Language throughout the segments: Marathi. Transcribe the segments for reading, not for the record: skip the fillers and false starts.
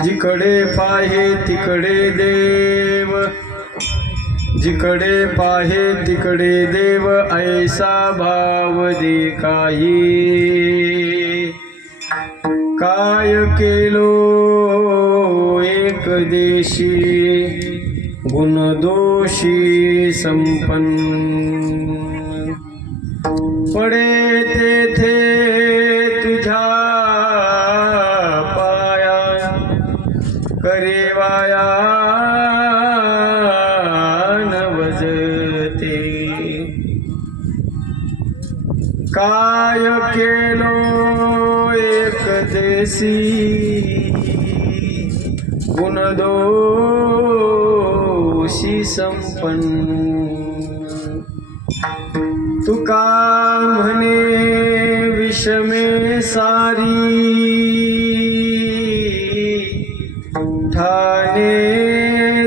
जिकडे पाहे तिकडे देव, जिकडे पाहे तिकडे देव, ऐसा भाव देखाई। काय केलो एक देशी, गुणदोषी संपन्न, पडे तेथे तुझ्या पाया, करे वाया नवजते। काय केलो एक देशी, गुणदोषी संपन्न, तुका म्हणे विषमे सारी, ठाणे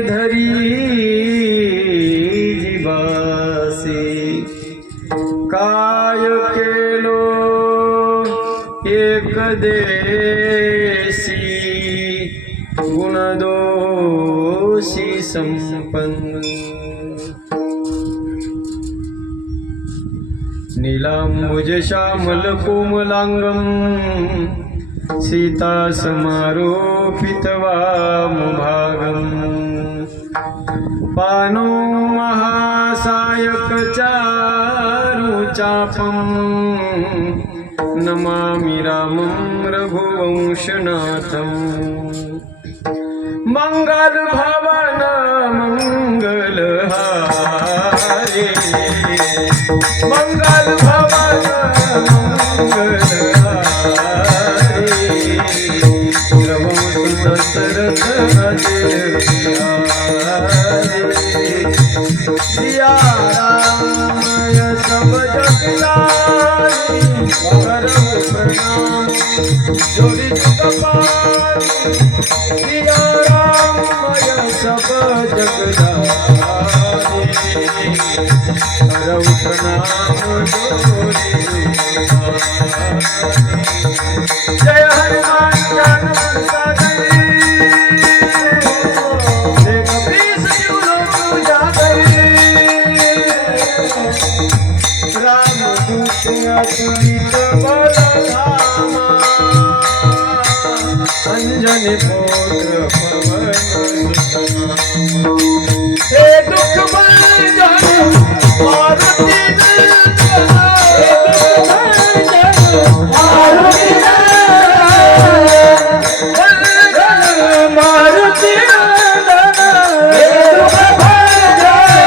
धरी जीवासे। काय केलो एक देशी, गुणदोषी संपन्न, नीलांबुज श्यामल कोमलांगम, सीता समारोपित वामभागम, पानो महासायक चारु चापम, नमामि रामं रघुवंशनाथं। मंगल भवन मंगलहारी, मंगल भवन मंगलहारी, दशरथ अजिर सिया रामय सब जग लानी करम प्रणाम जोड़ी कपाली सिया रामय सब जग लानी करम प्रणाम जोड़ी जय हनुमान ज्ञान सागर कपीस जीवनो पूजा करे राम दूत अतुलित बल धामा अंजनी पुत्र पवन सुत हे दुख भंजन मारुति नंदन हे दुख भंजन मारुति मारुति नंदन हे दुख भंजन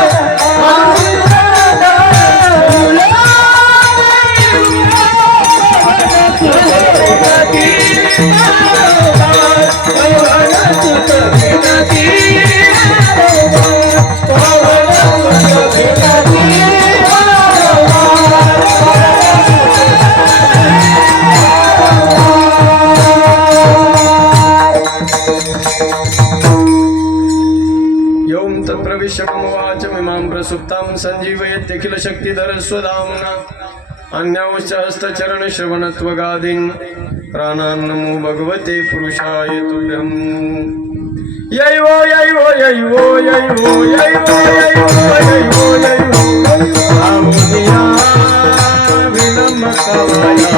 तत्प्रविश्यमवाचमिमां प्रसुप्तां सञ्जीवयत्यखिल शक्तिधर स्वधाम्ना अन्याश्चहस्तचरण श्रवणत्वगादीन् प्राणान्नमो भगवते पुरुषाय तुभ्यं यैवो यैवो यैवो यैवो यैवो यैवो यैवो यैवो आमुनिया विलम्ब कवया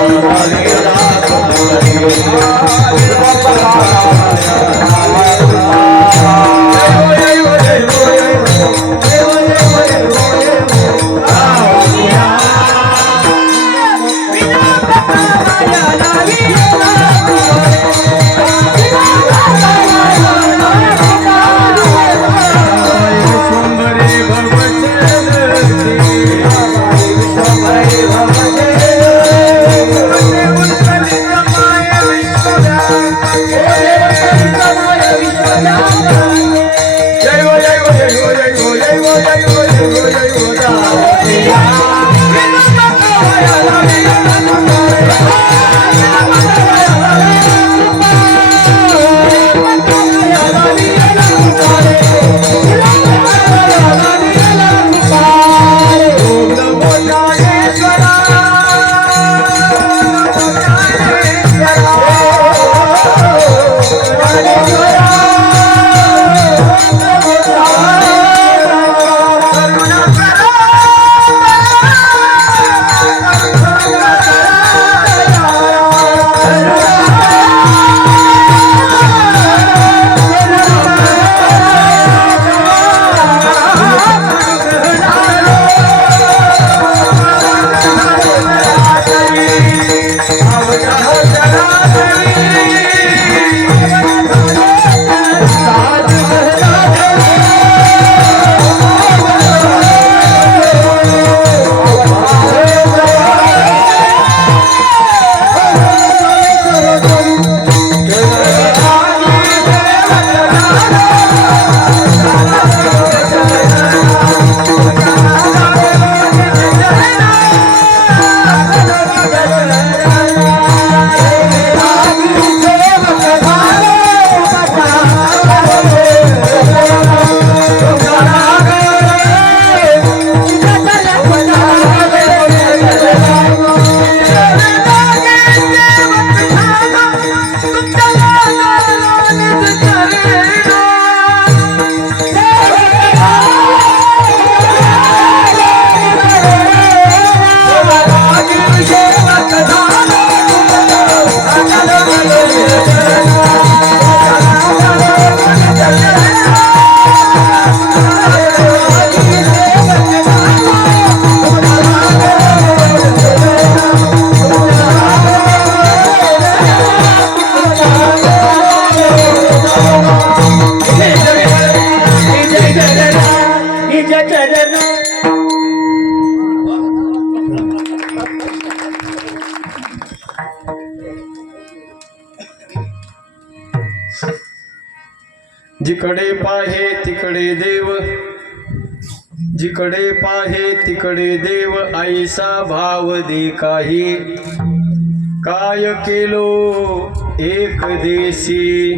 Yeah. जिकडे पाहे तिकडे देव, जिकडे पाहे तिकडे देव, ऐसा भाव दे काही, काय केलो एक देशी,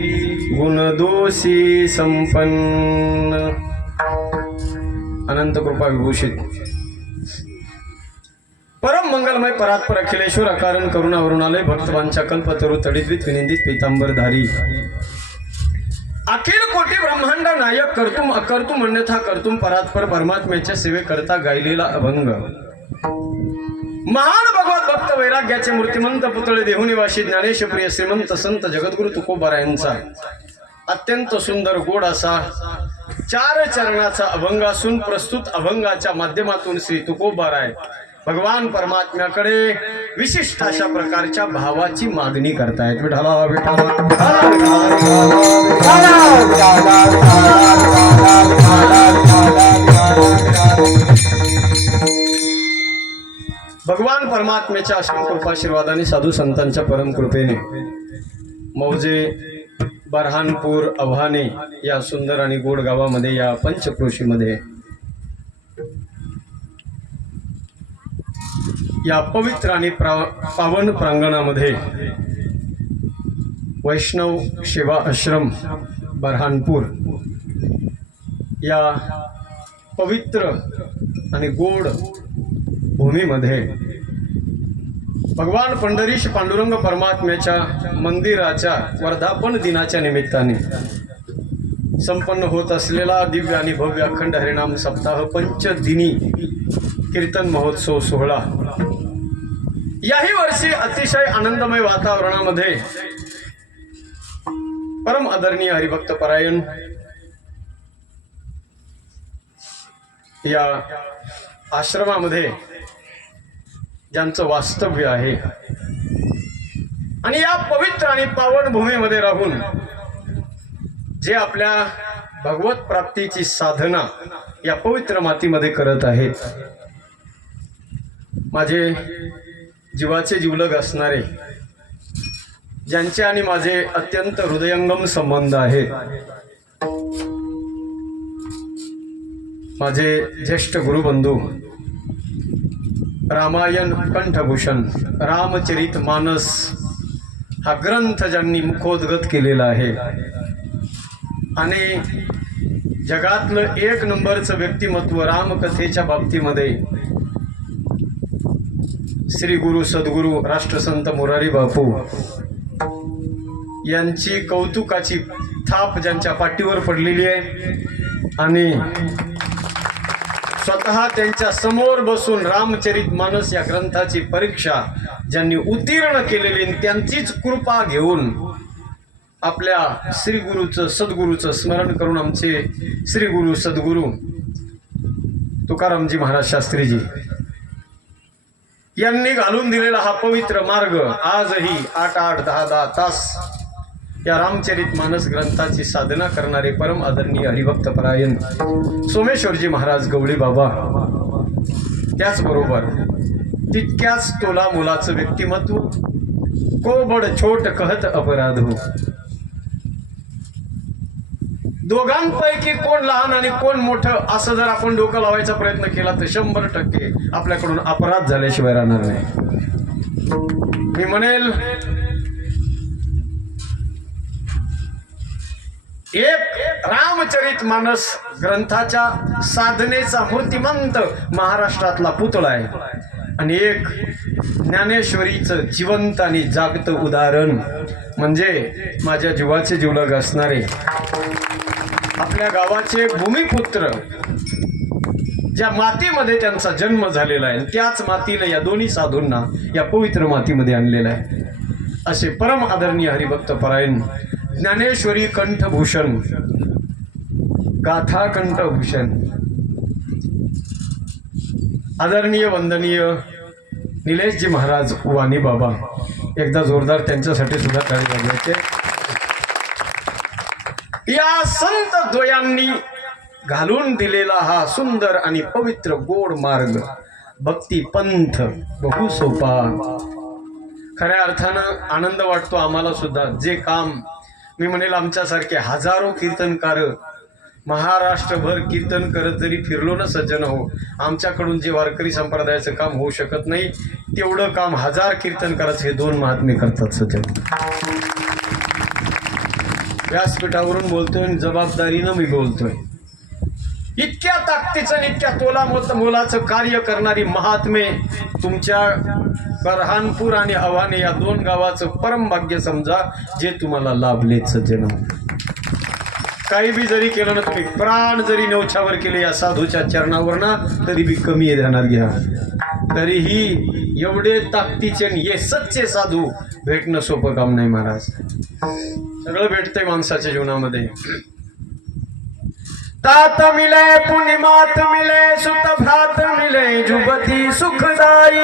गुणदोषी संपन्न. अनंत कृपा विभूषित परम मंगलमय परात्पर अखिलेश्वर अकारण करुणावरुणालय भक्तवांच्या कल्पतरु तडिद्वित विनिंदित पीतांबरधारी, अखिल कोटी ब्रह्मांड नायक कर्तुम अकर्तुम अन्यथा कर्तुम परात्पर परमात्म्याच्या सेवेकरता गायलेला अभंग. महान भगवत भक्त वैराग्याचे मूर्तिमंत पुतळे देहुनिवासी ज्ञानेश प्रिय श्रीमंत संत जगद्गुरु तुकोबारा यांचा अत्यंत सुंदर गोड असा 4 चरणाचा अभंग असून प्रस्तुत अभंगाच्या माध्यमातून श्री तुकोबाराय भगवान परमात्म्याकडे विशिष्ट अशा प्रकारच्या भावाची मागणी करतायत. विठाला भगवान परमात्म्याच्या असीम कृपाशीर्वादाने साधू संतांच्या परम कृपेने मौजे बरहानपूर अव्हाणे या सुंदर आणि गोड गावामध्ये या पंचक्रोशीमध्ये या पवित्र आणि पावन प्रांगणामध्ये वैष्णव सेवा आश्रम बरहानपूर या पवित्र आणि गोड भूमीमध्ये भगवान पंढरीश पांडुरंग परमात्म्याच्या मंदिराच्या वर्धापन दिनाच्या निमित्ताने संपन्न होत असलेला दिव्य आणि भव्य अखंड हरिनाम सप्ताह पंचदिनी कीर्तन महोत्सव सोहळा याही वर्षी अतिशय आनंदमय वातावरणामध्ये परम आदरणीय हरिभक्त परायण या आश्रमामध्ये ज्यांचं वास्तव्य आहे आणि या पवित्र आणि पावन भूमीमध्ये राहून जे आपल्या भगवत प्राप्तीची साधना या पवित्र मातीमध्ये करत आहेत, माझे जीवाचे जीवलग असणारे ज्यांचे आणि माझे अत्यंत हृदयंगम संबंध आहेत, माझे ज्येष्ठ गुरुबंधू रामायण कंठभूषण रामचरित मानस हा ग्रंथ ज्यांनी मुखोद्गत केलेला आहे आणि जगातलं 1 नंबरचं व्यक्तिमत्व रामकथेच्या बाबतीमध्ये श्री गुरु सद्गुरु राष्ट्रसंत मोरारी बापू यांची कौतुकाची थाप ज्यांच्या पाठीवर पडलेली आहे आणि स्वतः त्यांच्या समोर बसून रामचरित मानस या ग्रंथाची परीक्षा ज्यांनी उत्तीर्ण केलेली, त्यांचीच कृपा घेऊन आपल्या श्री गुरुचं सद्गुरूचं स्मरण करून आमचे श्री गुरु सद्गुरु तुकारामजी महाराज शास्त्रीजी यांनी घालून दिलेला हा पवित्र मार्ग आजही 8-8, 10-10 तास या रामचरित मानस ग्रंथाची साधना करणारे परम आदरणीय हरिभक्त परायण सोमेश्वरजी महाराज गवळी बाबा, त्याचबरोबर तितक्याच तोला मुलाचं व्यक्तिमत्व कोबड छोट कहत अपराध हो. दोघांपैकी कोण लहान आणि कोण मोठं असं जर आपण डोकं लावायचा प्रयत्न केला तर 100% आपल्याकडून अपराध झाल्याशिवाय राहणार नाही. मी म्हणेल एक रामचरित मानस ग्रंथाच्या साधनेचा मूर्तिमंत महाराष्ट्रातला पुतळा आहे आणि एक ज्ञानेश्वरीचं जिवंत आणि जागत उदाहरण म्हणजे माझ्या जीवाचे जीवलग असणारे आपल्या गावाचे भूमिपुत्र, ज्या मातीमध्ये त्यांचा जन्म झालेला आहे त्याच मातीला या दोन्ही साधूंना या पवित्र मातीमध्ये आणलेला आहे असे परम आदरणीय हरिभक्त परायण ज्ञानेश्वरी कंठभूषण गाथा कंठभूषण आदरणीय वंदनीय निलेशजी महाराज वाणी बाबा, एकदा जोरदार त्यांच्यासाठी सुद्धा टाळी वाजवायचे. या संत द्वयांनी घालून दिलेला हा सुंदर आणि पवित्र गोड मार्ग भक्ती पंथ बहु सोपा. खऱ्या अर्थानं आनंद वाटतो आम्हाला सुद्धा. जे काम मी म्हणेल आमच्यासारखे हजारो कीर्तनकार महाराष्ट्रभर कीर्तन करत जरी फिरलो ना सज्जन हो, आमच्याकडून जे वारकरी संप्रदायाचं काम होऊ शकत नाही तेवढं काम हजार कीर्तनकाराचं हे दोन महात्मे करतात सज्जन. व्यासपीठावरून बोलतोय आणि जबाबदारीनं मी बोलतोय. इतक्या ताकदीचं आणि इतक्या मोलाचं कार्य करणारी महात्मे तुमच्या बरहानपूर आणि आव्हाने या दोन गावाचं परम भाग्य समजा जे तुम्हाला लाभलेत सज्जन. काही बी जरी केलं ना तुम्ही, प्राण जरी न्यौछावर केले या साधूच्या चरणावर ना, तरी बी कमी आहे ध्यानात घ्या. तरीही एवढे ताकदीचे हे सच्चे साधू भेटणं सोपं काम नाही महाराज. सगळं भेटतंय माणसाच्या जीवनामध्ये. तात मिले पुण्यमात मिले सुत भ्रात मिले जुगती सुखदाई.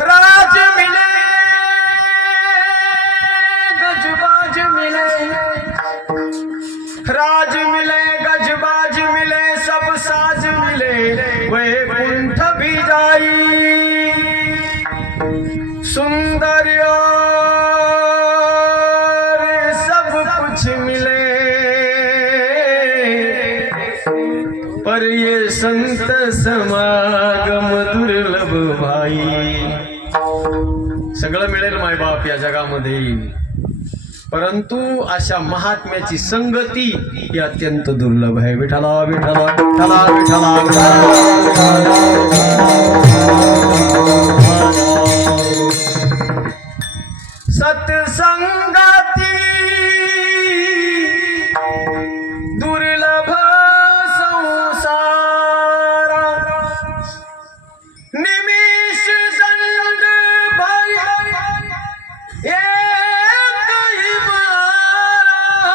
राज मिले गजबाज मिले, राज मिले गजबाज मिले सब साज मिले वैकुंठ भी जाई. सुंदर सब कुछ मिले पर ये संत समागम दुर्लभ भाई. सगळं मिळेल मायबाप या जगामध्ये, परंतु अशा महात्म्याची संगती ही अत्यंत दुर्लभ आहे. विठला विठला विठला विठला सत्संगती दुर्लभ संसारा. निमिष दंड भय एकही मारा.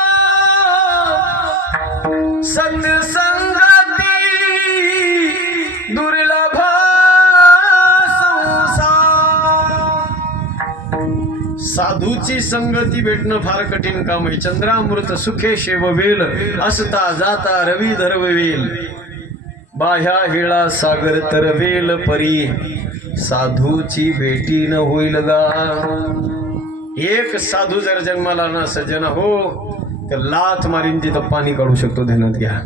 सत्संगती दुर्लभ साधूची संगती भेटणं फार कठीण काम आहे. चंद्रामृत सुखे शेववेल असता जाता रवी धरवेल. बाह्या हेळा सागर तरवेल परी साधूची भेटी न होईल गा. एक साधू जर जन्माला ना सज्जन हो तर लाथ मारीन तिथं पाणी काढू शकतो. ध्यानात घ्या.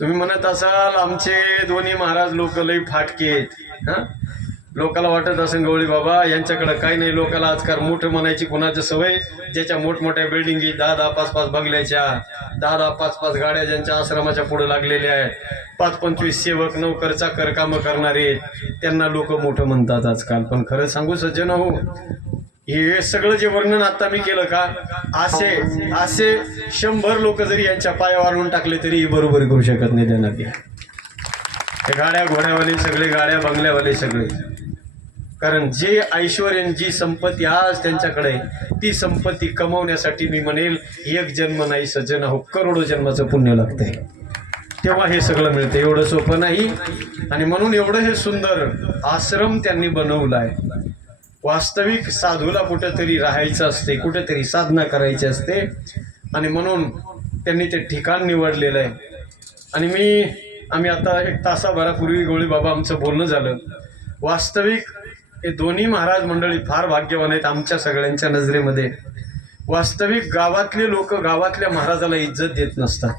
तुम्ही म्हणत असाल आमचे दोन्ही महाराज लोक लई फाटकेत. लोकाला वाटत असेल गवळी बाबा यांच्याकडे काही नाही. लोकाला आजकाल मोठं म्हणायची कुणाची सवय, ज्याच्या मोठमोठ्या बिल्डिंगी 10-10, 5-5 बंगल्याच्या, 10-10, 5-5 गाड्या ज्यांच्या आश्रमाच्या पुढे लागलेल्या आहेत, 5-25 सेवक नोकर चाकर कामं करणारे, त्यांना लोक मोठं म्हणतात आजकाल. पण खरं सांगू सज्जन हो, हे सगळं जे वर्णन आता मी केलं का, असे 100 लोक जरी यांच्या पायावर आणून टाकले तरी बरोबर करू शकत नाही. त्यांना ते गाड्या घोड्यावाले सगळे, गाड्या बंगल्यावाले सगळे. कारण जे ऐश्वर्य जी संपत्ती आज त्यांच्याकडे, ती संपत्ती कमवण्यासाठी मी म्हणेल एक जन्म नाही सज्जन हो, करोडो जन्माचं पुण्य लागतंय तेव्हा हे सगळं मिळतं. एवढं सोपं नाही. आणि म्हणून एवढं हे सुंदर आश्रम त्यांनी बनवलाय. वास्तविक साधूला कुठेतरी राहायचं असते, कुठेतरी साधना करायची असते, आणि म्हणून त्यांनी ते ठिकाण निवडलेलं आहे. आणि आम्ही आता 1 तासाभरापूर्वी गवळी बाबा आमचं बोलणं झालं. वास्तविक हे दोन्ही महाराज मंडळी फार भाग्यवान आहेत आमच्या सगळ्यांच्या नजरेमध्ये. वास्तविक गावातले लोक गावातल्या महाराजाला इज्जत देत नसतात,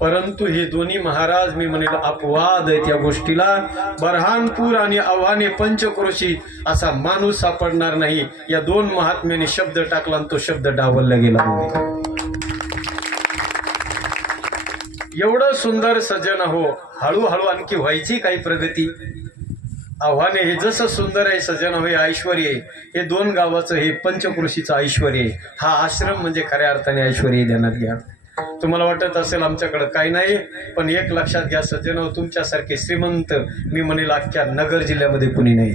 परंतु हे दोन्ही महाराज मी म्हणेल अपवाद आहेत या गोष्टीला. बरहानपूर आणि आव्हाने पंचक्रोशी असा माणूस सापडणार नाही. या दोन महात्म्याने शब्द टाकला आणि तो शब्द डावलला गेला. एवढं सुंदर सज्जन हो, हळूहळू आणखी व्हायची काही प्रगती. आव्हाने हे जसं सुंदर आहे सज्जन हो, हे ऐश्वर्य आहे. हे 2 गावाचं हे पंचक्रोशीचं ऐश्वर्य आहे. हा आश्रम म्हणजे खऱ्या अर्थाने ऐश्वर्य. ध्यानात घ्या. तुम्हाला वाटत असेल आमच्याकडे काही नाही, पण एक लक्षात घ्या सज्जन हो, तुमच्यासारखे श्रीमंत मी म्हणेल अख्ख्या नगर जिल्ह्यामध्ये कुणी नाही.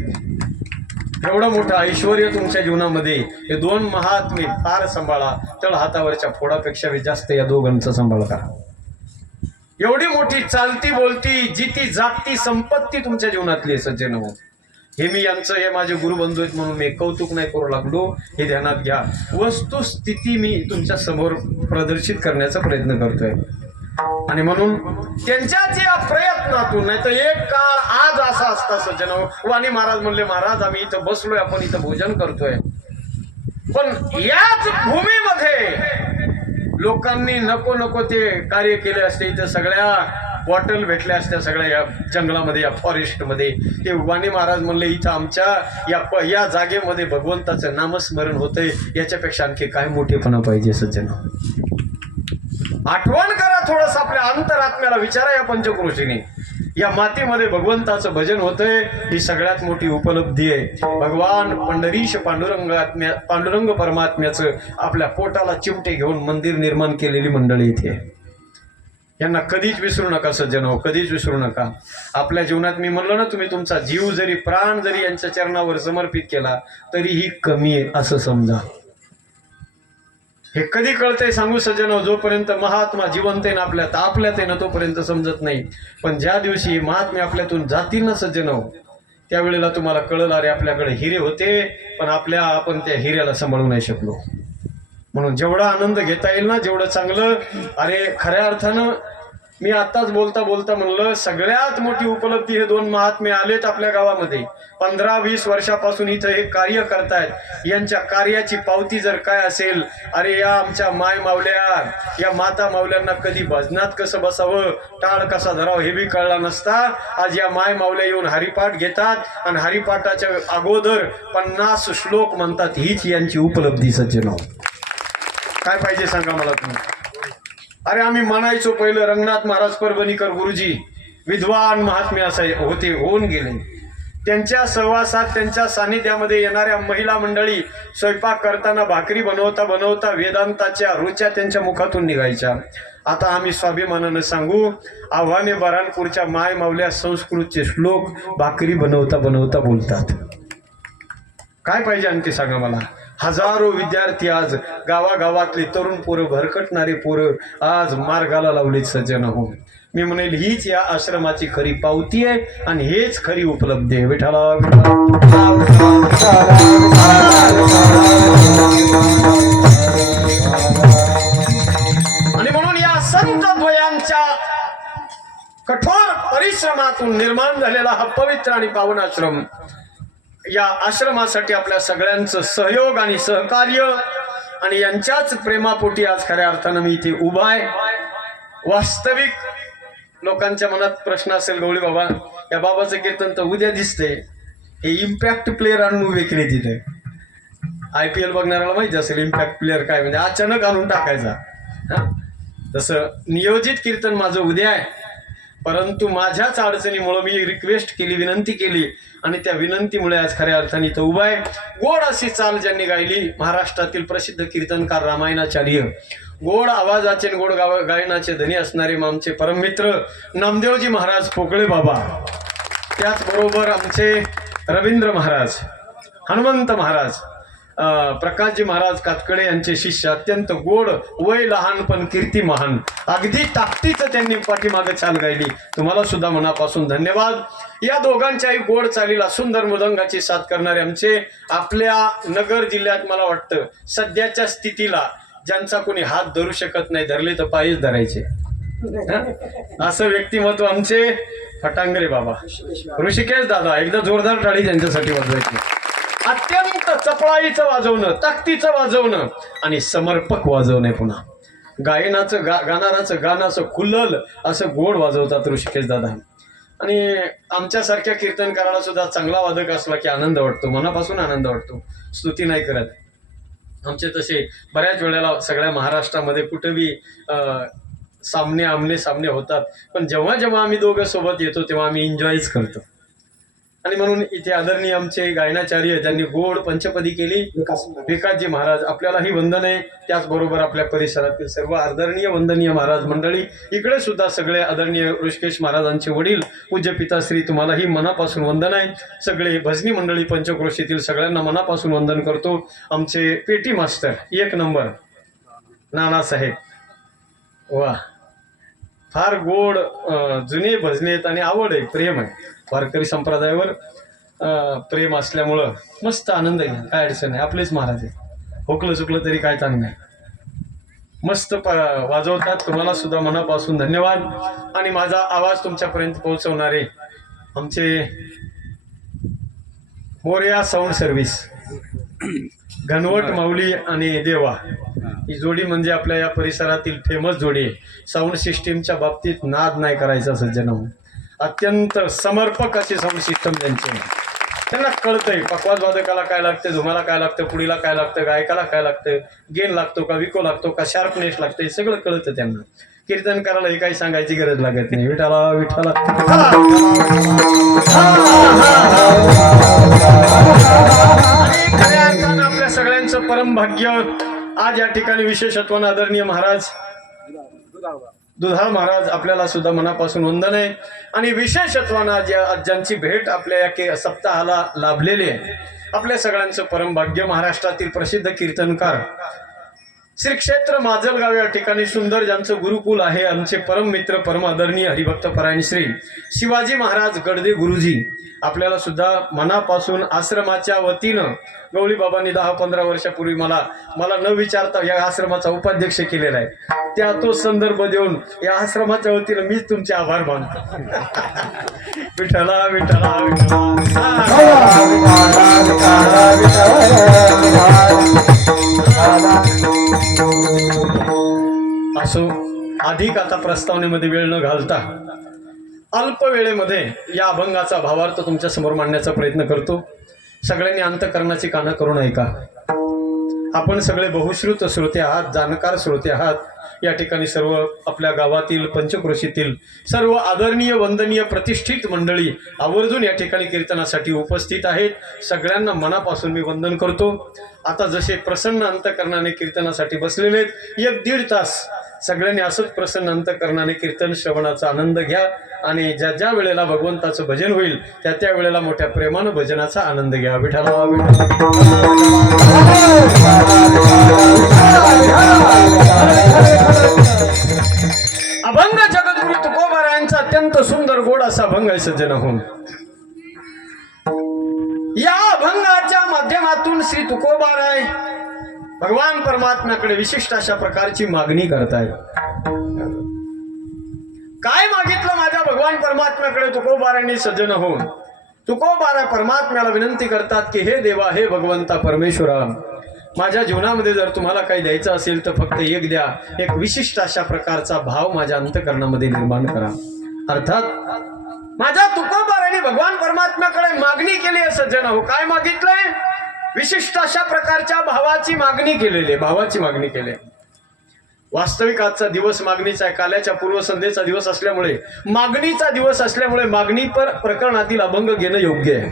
एवढं मोठं ऐश्वर्य तुमच्या जीवनामध्ये हे 2 महात्मे फार सांभाळा. तळ हातावरच्या फोडापेक्षा जास्त या दोघांचा सांभाळ करा. एवढी मोठी चालती बोलती जिती जागती संपत्ती तुमच्या जीवनातली सज्जन हो. हे मी यांचं, हे माझे गुरुबंधू आहेत म्हणून मी कौतुक नाही करू लागलो, हे ध्यानात घ्या. वस्तुस्थिती मी तुमच्या समोर प्रदर्शित करण्याचा प्रयत्न करतोय. आणि म्हणून त्यांच्याच या प्रयत्नातून, नाही तर एक काळ आज असा असता सज्जन, वाणी महाराज म्हणले, महाराज आम्ही इथं बसलोय, आपण इथं भोजन करतोय, पण याच भूमीमध्ये लोकांनी नको नको ते कार्य केले असते, इथं सगळ्या बॉटल भेटल्या असत्या सगळ्या या जंगलामध्ये, या फॉरेस्ट मध्ये. ते वाणी महाराज म्हणले, इथं आमच्या या जागेमध्ये भगवंताचं नामस्मरण होतंय, याच्यापेक्षा आणखी काय मोठेपणा पाहिजे सज्जन. आठवण करा थोडस, आपल्या अंतरात्म्याला विचारा या पंचक्रोशीने, या मातीमध्ये भगवंताचं भजन होतंय, ही सगळ्यात मोठी उपलब्धी आहे. भगवान पंढरीश पांडुरंग परमात्म्याचं आपल्या पोटाला चिमटे घेऊन मंदिर निर्माण केलेली मंडळी इथे. यांना कधीच विसरू नका सज्जनो, कधीच विसरू नका. आपल्या जीवनात मी म्हणलं ना, तुम्ही तुमचा जीव जरी, प्राण जरी यांच्या चरणावर समर्पित केला तरीही कमी आहे असं समजा. हे कधी कळतंय सांगू सज्जनो, जोपर्यंत महात्मा जिवंत आहे ना आपल्यात आहे ना तोपर्यंत समजत नाही. पण ज्या दिवशी महात्मे आपल्यातून जातील ना सज्जनो, त्यावेळेला तुम्हाला कळलं, अरे आपल्याकडे हिरे होते, पण आपण त्या हिऱ्याला सांभाळू नाही शकलो. म्हणून जेवढा आनंद घेता येईल ना, जेवढं चांगलं. अरे खऱ्या अर्थानं मी आत्ताच बोलता बोलता म्हणलं, सगळ्यात मोठी उपलब्धी हे दोन महात्मे आलेत आपल्या गावामध्ये. 15-20 वर्षापासून इथं हे कार्य करतायत. यांच्या कार्याची पावती जर काय असेल, अरे या आमच्या माय मावल्या, या माता मावल्यांना कधी भजनात कसं बसावं, टाळ कसा धरावं हे बी कळला नसता. आज या माय मावल्या येऊन हरिपाठ घेतात आणि हरिपाठाच्या अगोदर 50 श्लोक म्हणतात. हीच यांची उपलब्धी सज्जनो. काय पाहिजे सांगा मला तुम्ही. अरे आम्ही म्हणायचो पहिलं, रंगनाथ महाराज परभणीकर गुरुजी विद्वान महात्मे असे होते, होऊन गेले. त्यांच्या सहवासात, त्यांच्या सानिध्यामध्ये येणाऱ्या महिला मंडळी स्वयंपाक करताना भाकरी बनवता बनवता वेदांताच्या रुच्या त्यांच्या मुखातून निघायच्या. आता आम्ही स्वाभिमानानं सांगू, आव्हाने बऱ्हाणपूरच्या माय मावल्या संस्कृतचे श्लोक भाकरी बनवता बनवता बोलतात. काय पाहिजे आणखी सांगा मला. हजारो विद्यार्थी आज गावागावातले तरुण पोरं, भरकटणारे पोरं आज मार्गाला लावलीत सज्जन हो. मी म्हणेल हीच या आश्रमाची खरी पावती आहे आणि हेच खरी उपलब्धी आहे. विठाला आणि म्हणून या संत द्वयांच्या कठोर परिश्रमातून निर्माण झालेला हा पवित्र आणि पावन आश्रम, या आश्रमासाठी आपल्या सगळ्यांचं सहयोग आणि सहकार्य आणि यांच्याच प्रेमापोटी आज खऱ्या अर्थानं मी इथे उभा आहे. वास्तविक लोकांच्या मनात प्रश्न असेल, गवळी बाबा या बाबाचं कीर्तन तर उद्या दिसते, हे इम्पॅक्ट प्लेअर आणून उभे केले तिथे. IPL बघणाऱ्याला माहिती असेल इम्पॅक्ट प्लेअर काय, म्हणजे अचानक आणून टाकायचा. तसं नियोजित कीर्तन माझं उद्या आहे, परंतु माझ्याच अडचणीमुळे मी रिक्वेस्ट केली, विनंती केली आणि त्या विनंतीमुळे आज खऱ्या अर्थाने इथं उभा आहे. गोड अशी चाल ज्यांनी गायली, महाराष्ट्रातील प्रसिद्ध कीर्तनकार रामायणाचार्य, गोड आवाजाचे गोड गायनाचे धनी असणारे आमचे परममित्र नामदेवजी महाराज पोकळे बाबा, त्याचबरोबर आमचे रवींद्र महाराज, हनुमंत महाराज, प्रकाशजी महाराज कातकडे यांचे शिष्य, अत्यंत गोड, वय लहान पण कीर्ती महान, अगदी ताकदीचं त्यांनी पाठीमागे चाल गायली. तुम्हाला सुद्धा मनापासून धन्यवाद. या दोघांच्याही गोड चालीला सुंदर मृदंगाची साथ करणारे आमचे, आपल्या नगर जिल्ह्यात मला वाटतं सध्याच्या स्थितीला ज्यांचा कोणी हात धरू शकत नाही, धरले तर पायच धरायचे, असं व्यक्तिमत्व आमचे फटांगरे बाबा, ऋषिकेश दादा. एकदा जोरदार टाळी त्यांच्यासाठी वाजवायची. अत्यंत चपळाईचं वाजवणं, ताकदीचं वाजवणं आणि समर्पक वाजवणे, पुन्हा गायनाचं गाणाराचं गाण्याचं खुलल असं गोड वाजवतात ऋषिकेश दादा. आणि आमच्यासारख्या कीर्तनकाराला सुद्धा चांगला वादक असला की आनंद वाटतो, मनापासून आनंद वाटतो. स्तुती नाही करत. आमचे तसे बऱ्याच वेळेला सगळ्या महाराष्ट्रामध्ये कुठेही आमने सामने होतात, पण जेव्हा जेव्हा आम्ही दोघं सोबत येतो तेव्हा आम्ही एन्जॉयच करतो. आणि म्हणून इथे आदरणीय आमचे गायनाचार्य ज्यांनी गोड पंचपदी केली, विकासजी महाराज, आपल्यालाही वंदन आहे. त्याचबरोबर आपल्या परिसरातील सर्व आदरणीय वंदनीय महाराज मंडळी, इकडे सुद्धा सगळे आदरणीय ऋषिकेश महाराजांचे वडील पूज्य पिताश्री, तुम्हालाही मनापासून वंदन आहे. सगळे भजनी मंडळी पंचक्रोशीतील सगळ्यांना मनापासून वंदन करतो. आमचे पेटी मास्टर 1 नंबर नानासाहेब, वा, फार गोड जुने भजनेत आणि आवड आहे, प्रेम आहे. वारकरी संप्रदायावर प्रेम असल्यामुळं मस्त आनंद आहे, काय अडचण आहे. आपलेच महाराज आहे, होकलं चुकलं तरी काय चांगलं नाही. मस्त वाजवतात. तुम्हाला सुद्धा मनापासून धन्यवाद. आणि माझा आवाज तुमच्यापर्यंत पोहोचवणारे आमचे मोरया साऊंड सर्व्हिस, घनवट माऊली आणि देवा, ही जोडी म्हणजे आपल्या या परिसरातील फेमस जोडी आहे. साऊंड सिस्टीमच्या बाबतीत नाद नाही करायचा सज्जन, अत्यंत समर्पक अशी साऊंड सिस्टम त्यांची. त्यांना कळतंय पकवाज वादकाला काय लागतं, धुमाला काय लागतं, पुढीला काय लागतं, गायकाला काय लागतं, गेन लागतो का, विको लागतो का, शार्पनेस लागतं, हे सगळं कळतं त्यांना. कीर्तन करायला हे काही सांगायची गरज लागत नाही. विठाला विठाला खऱ्या अर्थानं आपल्या सगळ्यांचं परम भाग्य. आज या ठिकाणी विशेषत्वानं आदरणीय महाराज दुधाळ महाराज आपल्याला सुद्धा मनापासून वंदन आहे. आणि विशेषत्वानं आज ज्यांची भेट आपल्या या सप्ताहाला लाभलेली आहे, आपल्या सगळ्यांचं परम भाग्य. महाराष्ट्रातील प्रसिद्ध कीर्तनकार श्री क्षेत्र माजलगाव या ठिकाणी सुंदर ज्यांचं गुरुकुल आहे, आमचे परम मित्र परम आदरणीय हरिभक्त परायण श्री शिवाजी महाराज गडदे गुरुजी आपल्याला सुद्धा मनापासून आश्रमाच्या वतीनं गवळी बाबांनी 10-15 वर्षापूर्वी मला न विचारता या आश्रमाचा उपाध्यक्ष केलेला आहे. त्या तो संदर्भ देऊन या आश्रमाच्या वतीनं मीच तुमचे आभार मानतो. विठ्ठला विठ्ठला असो. अधिक आता प्रस्तावनेमध्ये वेळ न घालता अल्प वेळेमध्ये या अभंगाचा भावार्थ तुमच्या समोर मांडण्याचा प्रयत्न करतो. सगळ्यांनी अंतःकरणाची कानं करून ऐका. आपण सगळे बहुश्रुत श्रोते आहात, जाणकार श्रोते आहात. या ठिकाणी सर्व आपल्या गावातील पंचक्रोशीतील सर्व आदरणीय वंदनीय प्रतिष्ठित मंडळी आवर्जून या ठिकाणी कीर्तनासाठी उपस्थित आहेत. सगळ्यांना मनापासून मी वंदन करतो. आता जसे प्रसन्न अंतःकरणाने कीर्तनासाठी बसलेले आहेत, 1-1.5 तास सगळ्यांनी असंच प्रसन्न अंतःकरणाने कीर्तन श्रवणाचा आनंद घ्या. आणि ज्या ज्या वेळेला भगवंताचं भजन होईल त्या त्या वेळेला मोठ्या प्रेमानं भजनाचा आनंद घ्या. विठ्ठला अभंग जगद्गुरु तुकोबारायांचा अत्यंत सुंदर गोड असा अभंग आहे सज्जन होऊन. या अभंगाच्या माध्यमातून श्री तुकोबाराय भगवान परमात्म्याकडे विशिष्ट अशा प्रकारची मागणी करतायत. काय मागितलं माझ्या भगवान परमात्म्याकडे तुकोबारांनी सज्जन होऊन? तुकोबारा परमात्म्याला विनंती करतात की हे देवा, हे भगवंता परमेश्वरा, माझ्या जीवनामध्ये जर तुम्हाला काही द्यायचं असेल तर फक्त एक द्या. एक विशिष्ट अशा प्रकारचा भाव माझ्या अंतःकरणामध्ये निर्माण करा. अर्थात माझ्या तुकोबारांनी भगवान परमात्म्याकडे मागणी केली आहे सज्जन हो. काय मागितलंय? विशिष्ट अशा प्रकारच्या भावाची मागणी केलेली आहे. भावाची मागणी केली. वास्तविक आजचा दिवस मागणीचा आहे. काल्याच्या पूर्वसंध्येचा दिवस असल्यामुळे, मागणीचा दिवस असल्यामुळे मागणी प्रकरणातील अभंग घेणं योग्य आहे.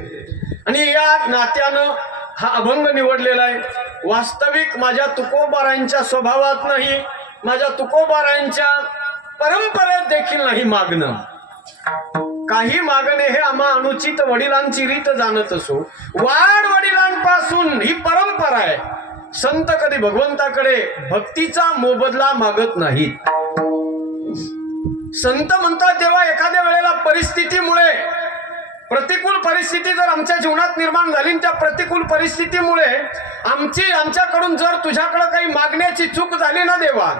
आणि या नात्यानं हा अभंग निवडलेला आहे. वास्तविक माझ्या तुकोबारांच्या स्वभावात नाही, माझ्या तुकोबारांच्या परंपरेत देखील नाही मागणं. काही मागणे हे आम्हा अनुचित वडिलांची रीत जाणत असो. वाढ वडिलांपासून ही परंपरा आहे. संत कधी भगवंताकडे भक्तीचा मोबदला मागत नाहीत. संत म्हणतात तेव्हा एखाद्या वेळेला परिस्थितीमुळे, प्रतिकूल परिस्थिती जर आमच्या जीवनात निर्माण झाली, त्या प्रतिकूल परिस्थितीमुळे आमच्याकडून जर तुझ्याकडे काही मागण्याची चूक झाली ना देवा,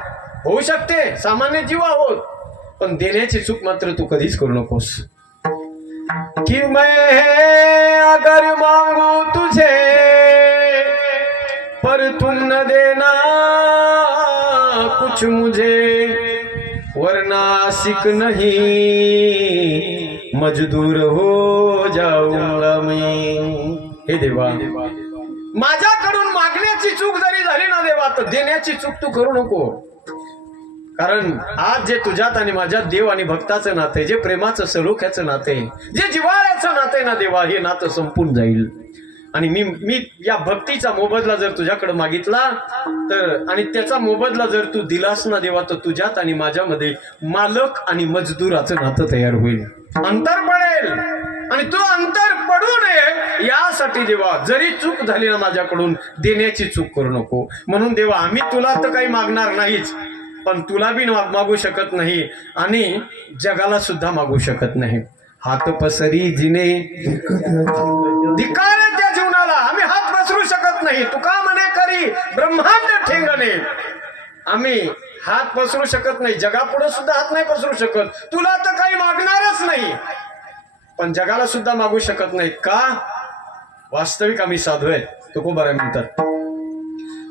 होऊ शकते, सामान्य जीव आहोत, पण देण्याची चूक मात्र तू कधीच करू नकोस. कि मैं अगर मांगू तुझे पर तुम न देना कुछ मुझे, वरना सिक नहीं मजदूर हो जाऊंगा मैं. हे देवा, माझ्याकडून मागण्याची चूक जरी झाली ना देवा, तर देण्याची चूक तू करू नको. कारण आज जे तुझ्यात आणि माझ्यात देव आणि भक्ताचं नाते, जे प्रेमाचं सलोख्याचं नाते, जे जिव्हाळ्याचं नाते ना देवा, हे नातं संपून जाईल. आणि मी या भक्तीचा मोबदला जर तुझ्याकडे मागितला तर, आणि त्याचा मोबदला जर तू दिलास ना देवा, तर तुझ्यात आणि माझ्यामध्ये मालक आणि मजदूराचं नातं तयार होईल. अंतर पडेल. आणि तो अंतर पडू नये यासाठी देवा, जरी चूक झाली ना माझ्याकडून, देण्याची चूक करू नको. म्हणून देवा, आम्ही तुला तर काही मागणार नाहीच, पण तुला बी मागू शकत नाही आणि जगाला सुद्धा मागू शकत नाही. हात पसरी जिने धिक्कार त्या जीवनाला, आम्ही हात पसरू शकत नाही. तुका म्हणे करी ब्रह्मांड ठेंगणे. आम्ही हात पसरू शकत नाही, जगापुढे सुद्धा हात नाही पसरू शकत. तुला तर काही मागणारच नाही, पण जगाला सुद्धा मागू शकत नाहीत का? वास्तविक आम्ही साधू आहेत. तुकोबाराय म्हणतात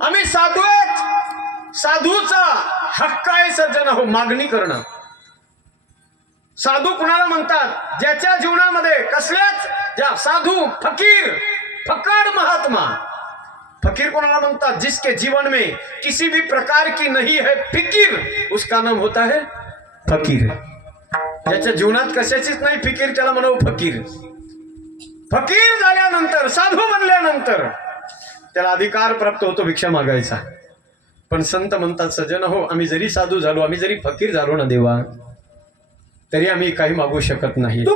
आम्ही साधू आहेत. साधूचा हक्क आहे सज्जन हो मागणी करणं. साधू कुणाला म्हणतात? ज्याच्या जीवनामध्ये कसल्याच ज्या साधू फकीर फक्कड़ महात्मा. फकीर कोणाला म्हणतात? जिसके जीवन में किसी भी प्रकार की नहीं है फिकीर, उसका नाम होता है फकीर. ज्याच्या जीवनात कशाचीच नाही फिकीर त्याला म्हणावं फकीर. फकीर झाल्यानंतर साधू बनल्यानंतर त्याला अधिकार प्राप्त होतो भिक्षा मागायचा. पण संत म्हणतात सज्जन हो आम्ही जरी साधू झालो, आम्ही जरी फकीर झालो ना देवा, तरी आम्ही काही मागू शकत नाही. तू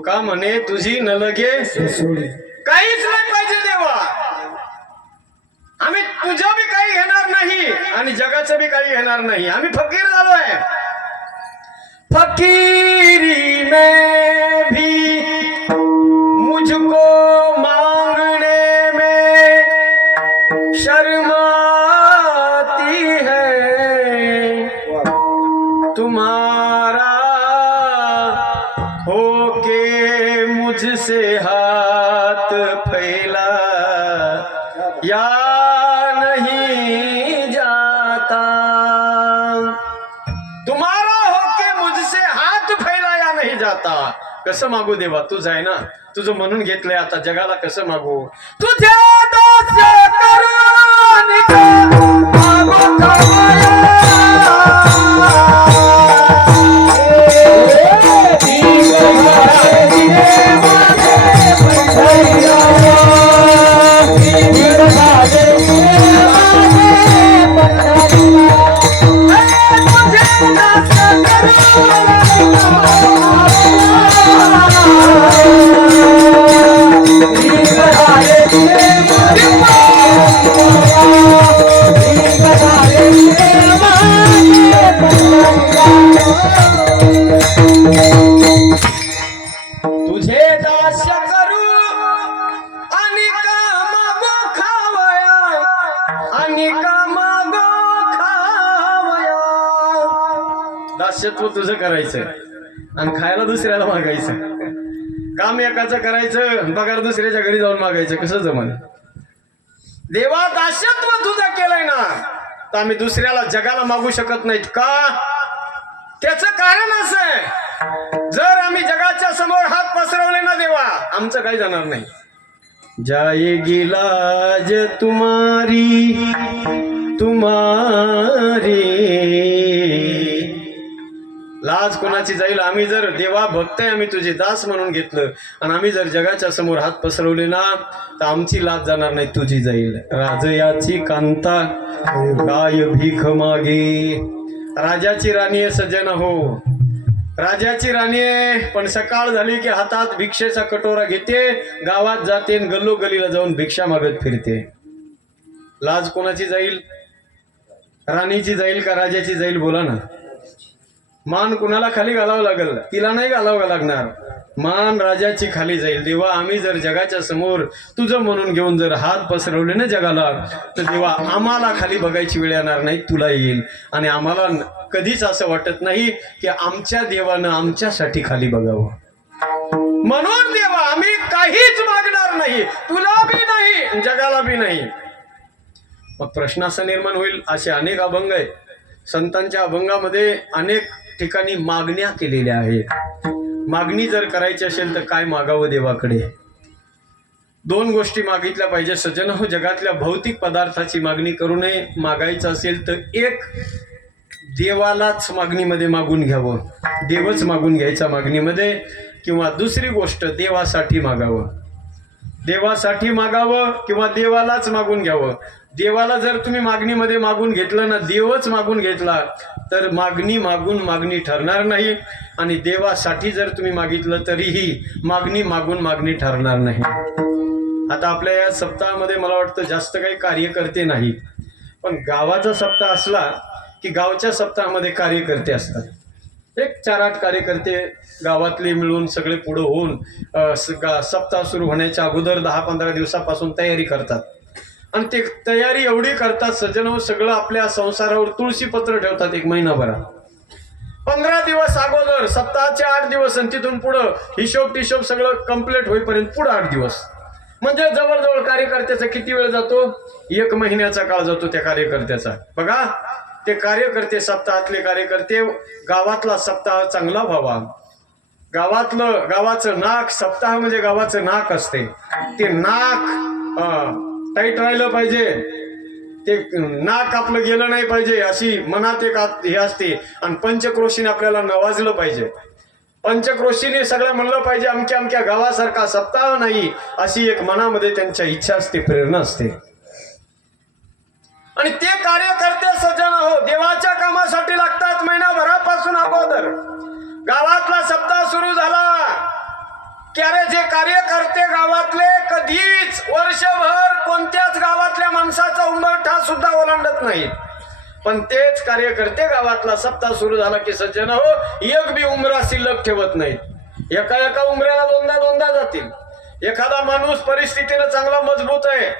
का म्हणे तुझी न लगे काहीच नाही पाहिजे देवा. आम्ही तुझं बी काही घेणार नाही आणि जगाचं बी काही घेणार नाही. आम्ही फकीर झालोय. फकीरी में भी मुझको मांगने में शर्म आती है. तुम्हारा होके मुझसे हाथ फैला या नहीं जाता. तुम्हारा होके मुझसे हाथ फैलाया नहीं जाता. कसं मागू देवा? तुझं आहे ना, तुझं म्हणून घेतलंय. आता जगाला कसं मागू? तुझ्या तुझे दास्य करू आणि का मागो खावया, आणि का मागो खावया. दास्यत्व तुझं करायचं आणि खायला दुसऱ्याला मागायचं. काम एकाचं करायचं, पगार दुसऱ्याच्या घरी जाऊन मागायचं. कसं जमन देवा? दास्यत्व तुझं केलंय ना, तर आम्ही दुसऱ्याला जगाला मागू शकत नाहीत का? त्याचं कारण असं आहे, जर आम्ही जगाच्या समोर हात पसरवले ना देवा, आमचं काही जाणार नाही. जाएगी लाज तुम्हारी तुम्हारी. लाज कोणाची जाईल? आम्ही जर देवा भक्त आहे, आम्ही तुझे दास म्हणून घेतलं आणि आम्ही जर जगाच्या समोर हात पसरवले ना, तर आमची लाज जाणार नाही, तुझी जाईल. राजयाची कांता काय भीक मागे. राजाची राणी आहे सज्जन हो, राजाची राणी आहे, पण सकाळ झाली की हातात भिक्षेचा कटोरा घेते, गावात जाते, गल्लोगल्लीला जाऊन भिक्षा मागत फिरते. लाज कोणाची जाईल? राणीची जाईल का राजाची जाईल? बोला ना. मान कुणाला खाली घालावं लागेल? तिला नाही घालावं लागणार. मान राजाची खाली जाईल. देवा आम्ही जर जगाच्या समोर तुझं म्हणून घेऊन जर हात पसरवले ना जगाला, तर देवा आम्हाला खाली बघायची वेळ येणार नाही, तुला येईल. आणि आम्हाला कधीच असं वाटत नाही की आमच्या देवानं आमच्यासाठी खाली बघावं. म्हणून देवा आम्ही काहीच मागणार नाही, तुला बी नाही जगाला बी नाही. मग प्रश्न असा निर्माण होईल, असे अनेक अभंग आहेत. संतांच्या अभंगामध्ये अनेक ठिकाणी मागण्या केलेल्या आहेत. मागणी जर करायची असेल तर काय मागावं देवाकडे? दोन गोष्टी मागितल्या पाहिजे सज्जन हो. जगातल्या भौतिक पदार्थाची मागणी करू नये. मागायचं असेल तर एक देवालाच मागणीमध्ये मागून घ्यावं, देवच मागून घ्यायचा मागणीमध्ये. किंवा दुसरी गोष्ट देवासाठी मागावं, देवासाठी मागावं किंवा देवालाच मागून घ्यावं. देवाला जर तुम्ही मागणीमध्ये मागून घेतलं ना, देवच मागून घेतला, तर मागणी मागून मागणी ठरणार नाही. आणि देवासाठी जर तुम्ही मागितलं तरीही मागणी मागून मागणी ठरणार नाही. आता आपल्या या सप्ताहामध्ये मला वाटतं जास्त काही कार्यकर्ते नाहीत, पण गावाचा सप्ताह असला की गावच्या सप्ताहामध्ये कार्यकर्ते असतात. एक 4-8 कार्यकर्ते गावातले मिळून सगळे पुढे होऊन सप्ताह सुरू होण्याच्या अगोदर 10-15 दिवसापासून तयारी करतात. आणि ते तयारी एवढी करतात सज्जनो, सगळं आपल्या संसारावर तुळशीपत्र ठेवतात एक महिनाभरात. 15 दिवस अगोदर सप्ताहाचे 8 दिवस आणि तिथून पुढं हिशोब सगळं कंप्लीट होईपर्यंत पुढे 8 दिवस. म्हणजे जवळजवळ कार्यकर्त्याचा किती वेळ जातो? 1 महिन्याचा काळ जातो त्या कार्यकर्त्याचा. बघा, ते कार्यकर्ते, सप्ताहातले कार्यकर्ते, गावातला सप्ताह चांगला व्हावा, गावाचं नाक, सप्ताह म्हणजे गावाचं नाक असते, ते नाक टाईट राहिलं पाहिजे, ते नाक आपलं गेलं नाही पाहिजे अशी मनात एक हे असते. आणि पंचक्रोशीने आपल्याला नवाजलं पाहिजे, पंचक्रोशीने सगळं म्हणलं पाहिजे अमक्या अमक्या गावासारखा सप्ताह नाही, अशी एक मनामध्ये त्यांच्या इच्छा असते, प्रेरणा असते. आणि ते कार्यकर्ते सज्जन हो देवाच्या कामासाठी लागतात. महिनाभरापासून अगोदर गावातला सप्ताह सुरू झाला की अरे जे कार्यकर्ते गावातले कधीच वर्षभर कोणत्याच गावातल्या माणसाचा उंबरठा सुद्धा ओलांडत नाहीत, पण तेच कार्यकर्ते गावातला सप्ताह सुरू झाला की सज्जन हो एक बी उमरा शिल्लक ठेवत नाहीत. एका उमऱ्याला दोनदा जातील. एखादा माणूस परिस्थितीनं चांगला मजबूत आहे,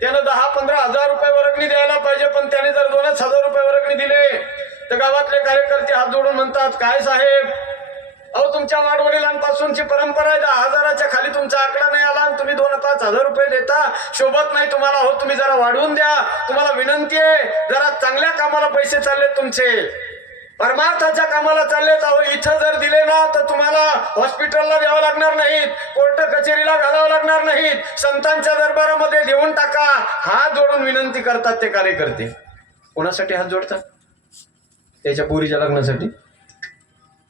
त्यानं 10-15 हजार रुपये वर्गणी द्यायला पाहिजे, पण त्याने जर 2-1 हजार रुपये वर्गणी दिले तर गावातले कार्यकर्ते हात जोडून म्हणतात, काय साहेब, अहो तुमच्या वाडवडिलांपासूनची परंपरा आहे, 10 हजाराच्या खाली तुमचा आकडा नाही आला आणि तुम्ही 2-5 हजार रुपये देता, शोभत नाही तुम्हाला. हो तुम्ही जरा वाढवून द्या, तुम्हाला विनंती आहे, जरा चांगल्या कामाला पैसे चालले तुमचे, परमार्थाच्या कामाला चाललेत. अहो इथं जर दिले ना तर तुम्हाला हॉस्पिटलला द्यावं लागणार नाहीत, कोर्ट कचेरीला घालावं लागणार नाहीत, संतांच्या दरबारामध्ये देऊन टाका. हात जोडून विनंती करतात ते कार्यकर्ते. कोणासाठी हात जोडतात? त्याच्या पोरीच्या लग्नासाठी?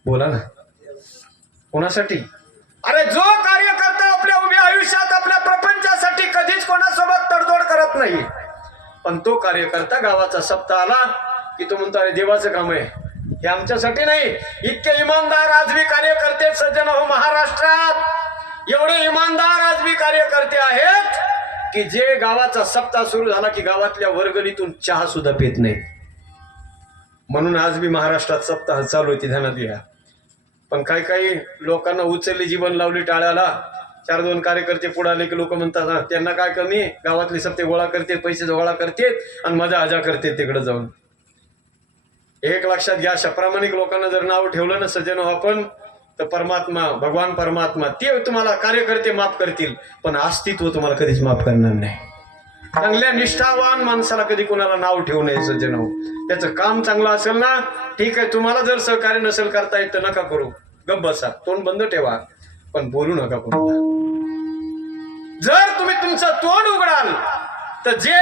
बोला ना, कोणासाठी? अरे जो कार्यकर्ता आपल्या उभ्या आयुष्यात आपल्या प्रपंचासाठी कधीच कोणासोबत तडजोड करत नाही, पण तो कार्यकर्ता गावाचा सप्ताह आला की तो म्हणतो अरे देवाचं काम आहे, हे आमच्यासाठी नाही. इतके इमानदार आजबी कार्यकर्ते सज्जन हो महाराष्ट्रात, एवढे इमानदार आजबी कार्यकर्ते आहेत की जे गावाचा सप्ताह सुरू झाला की गावातल्या वर्गणीतून चहा सुद्धा पित नाही. म्हणून आजबी महाराष्ट्रात सप्ताह चालू होती, ध्यानात घ्या. पण काही लोकांना उचलली जीवन लावली टाळ्याला. 4-2 कार्यकर्ते पुढे आले की लोक म्हणतात त्यांना काय कमी, गावातले सप्ते गोळा करते, पैसे गोळा करते आणि मजा आजा करते तिकडे जाऊन. एक लक्षात घ्या, अशा प्रामाणिक लोकांना जर नाव ठेवलं ना सज्जन आपण, तर परमात्मा, भगवान परमात्मा ते तुम्हाला कार्यकर्ते माफ करतील, पण अस्तित्व तुम्हाला कधीच माफ करणार नाही. चांगल्या निष्ठावान माणसाला कधी कोणाला नाव ठेवू नये सज्जन हो. त्याचं काम चांगलं असेल ना ठीक आहे, तुम्हाला जर सहकार्य नसेल करता येत तर नका करू, गप्प बसा, तोंड बंद ठेवा, पण बोलू नका कोणाला. जर तुम्ही तुमचं तोंड उघडाल तर जे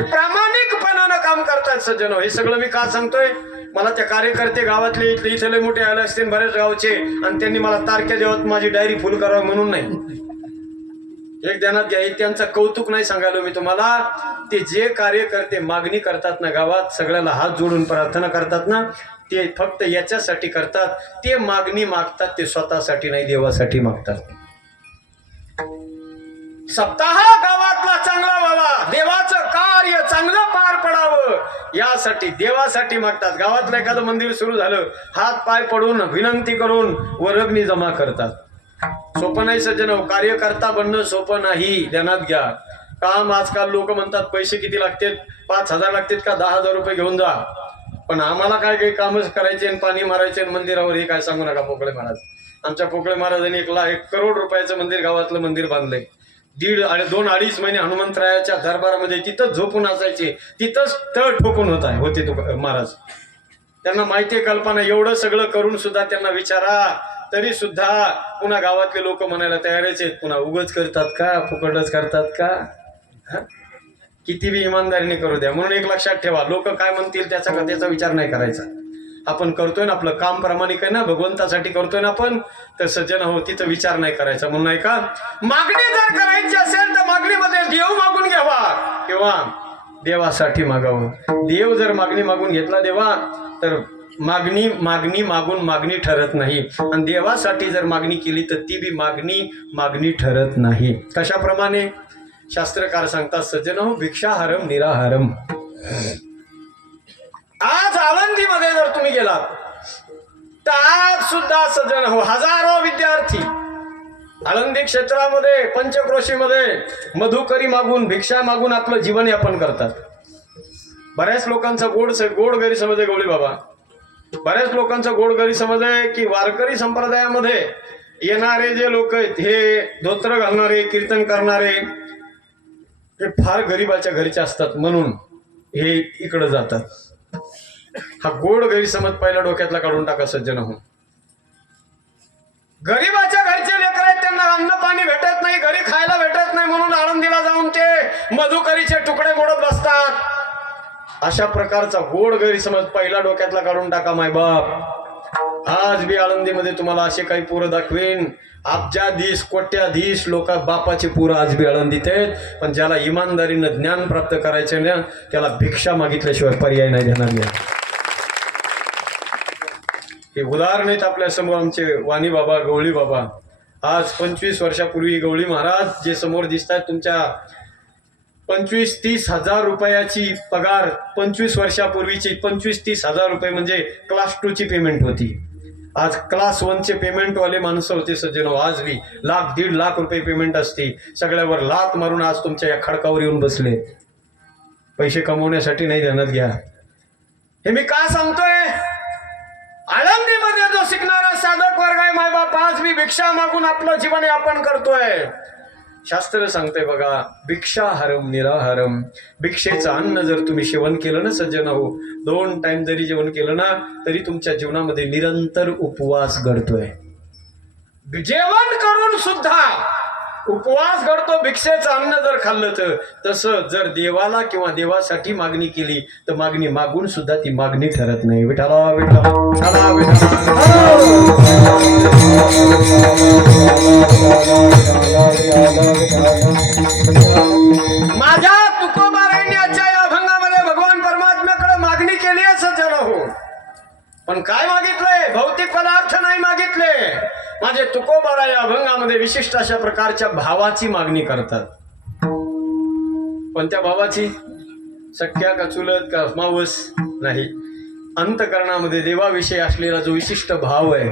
प्रामाणिकपणानं काम करतात सज्जनो, हे सगळं मी का सांगतोय, मला त्या कार्यकर्ते गावातले इथले मोठे आले असतील बरेच गावचे, आणि त्यांनी मला तारख्या देवत माझी डायरी फुल करावं म्हणून नाही. एक ध्यानात घ्या, त्यांचं कौतुक नाही सांगायलो मी तुम्हाला. ते जे कार्यकर्ते मागणी करतात ना गावात, सगळ्याला हात जोडून प्रार्थना करतात ना, ते फक्त याच्यासाठी करतात, ते मागणी मागतात ते स्वतःसाठी नाही, देवासाठी मागतात. सप्ताह गावातला चांगला व्हावा, देवाचं कार्य चांगलं पार पडावं यासाठी, देवासाठी मागतात. गावातलं एखादं मंदिर सुरू झालं, हात पाय पडून विनंती करून वर्गणी जमा करतात. सोपं नाही सज्जन, कार्यकर्ता बनणं सोपं नाही, ध्यानात घ्या. काम आजकाल लोक म्हणतात पैसे किती लागतात, 5,000 लागतात का, 10,000 रुपये घेऊन जा. पण आम्हाला काय काही कामच करायचे आणि पाणी मारायचे मंदिरावर, हे काय सांगू नका. पोकळे महाराज, आमच्या पोकळे महाराजांनी 1 करोड रुपयाचं मंदिर, गावातलं मंदिर बांधलंय. 2-2.5 महिने हनुमंतरायाच्या दरबारामध्ये तिथंच झोपून असायचे, तिथंच तळ ठोकून होते तो महाराज. त्यांना माहिती कल्पना, एवढं सगळं करून सुद्धा त्यांना विचारा तरी सुद्धा पुन्हा गावातले लोक म्हणायला तयारच आहेत, पुन्हा उगच करतात का, फुकटच करतात का, किती बी इमानदारीने करू द्या. म्हणून एक लक्षात ठेवा, लोक काय म्हणतील त्याचा विचार नाही करायचा. आपण करतोय ना, आपलं काम प्रामाणिक आहे ना, भगवंतासाठी करतोय ना आपण, तर सज्जन हो तिथं विचार नाही करायचा. म्हणून नाही का, मागणी जर करायची असेल तर मागणीमध्ये देव मागून घ्यावा किंवा देवासाठी मागावं. देव जर मागणी मागून घेतला देवा, तर मागणी मागणी मागून मागणी ठरत नाही, आणि देवासाठी जर मागणी केली तर ती बी मागणी मागणी ठरत नाही. कशाप्रमाणे? शास्त्रकार सांगतात, सज्जनो भिक्षाहारम निराहारम. आज आळंदीमध्ये जर तुम्ही गेलात तर आज सुद्धा सज्जन हो हजारो विद्यार्थी आळंदी क्षेत्रामध्ये पंचक्रोशीमध्ये मधुकरी मागून भिक्षा मागून आपलं जीवन यापन करतात. बऱ्याच लोकांचा गोड गैरसमज आहे गवळी बाबा. बऱ्याच लोकांचा गोड गैरसमज आहे की वारकरी संप्रदायामध्ये येणारे जे लोक आहेत हे धोत्र घालणारे कीर्तन करणारे हे फार गरिबाच्या घरचे असतात म्हणून हे इकडे जातात. हा गोड गैरसमज पहिला डोक्यातला काढून टाका सज्जन हो. गरीबाच्या घरचे लेकर आहेत, त्यांना अन्न पाणी भेटत नाही, घरी खायला भेटत नाही म्हणून आळंदीला जाऊन ते मधुकरीचे तुकडे मोडत बसतात. अशा प्रकारचा गोड गैरसमज पहिला डोक्यातला काढून टाका मायबाप. आज बी आळंदीमध्ये तुम्हाला असे काही पोरं दाखवेन, अब्जाधीश कोट्याधीश लोक बापाचे पोरं आज बी आळंदीत आहेत, पण ज्याला इमानदारीनं ज्ञान प्राप्त करायचे ना त्याला भिक्षा मागितल्याशिवाय पर्याय नाही देणार नाही. हे उदाहरण आहेत आपल्या समोर आमचे वाणी बाबा गवळी बाबा. आज 25 वर्षापूर्वी गवळी महाराज जे समोर दिसतात तुमच्या 25-30 हजार रुपयाची पगार 25 वर्षापूर्वीची 25-30 हजार रुपये म्हणजे क्लास 2 ची पेमेंट होती. आज क्लास 1 चे पेमेंट वाले माणसं होते सज्जनो. आज बी 1,00,000-1.5 लाख रुपये पेमेंट असते. सगळ्यावर लात मारून आज तुमच्या या खडकावर येऊन बसले. पैसे कमवण्यासाठी नाही ध्यानात घ्या. हे मी का सांगतोय? आळंदीमध्ये जो शिकणारा साधक वर्ग आहे मायबाप आज मी भिक्षा मागून आपलं जीवन यापन करतोय. शास्त्र सांगतंय बघा, भिक्षाहारम निराहारम. भिक्षेचं अन्न जर तुम्ही सेवन केलं ना सज्जन हो, 2 टाइम जरी जेवण केलं ना तरी तुमच्या जीवनामध्ये निरंतर उपवास घडतोय. जेवण करून सुद्धा उपवास घडतो. भिक्षेचं अन्न जर खाल्लं तर तसं जर देवाला किंवा देवासाठी मागणी केली तर मागणी मागून सुद्धा ती मागणी ठरत नाही. विठाला विठाला विठाला विठाला. माझ्या तुकोबारायण्याच्या या अभंगामध्ये भगवान परमात्म्याकडे मागणी केली आहे सज्जन हो, पण काय मागितलंय? भौतिक पदार्थ नाही मागितले. माझे तुकोबारा या अभंगामध्ये विशिष्ट अशा प्रकारच्या भावाची मागणी करतात. पण त्या भावाची सख्या का चुलत का मावस नाही, अंतकरणामध्ये देवाविषयी असलेला जो विशिष्ट भाव आहे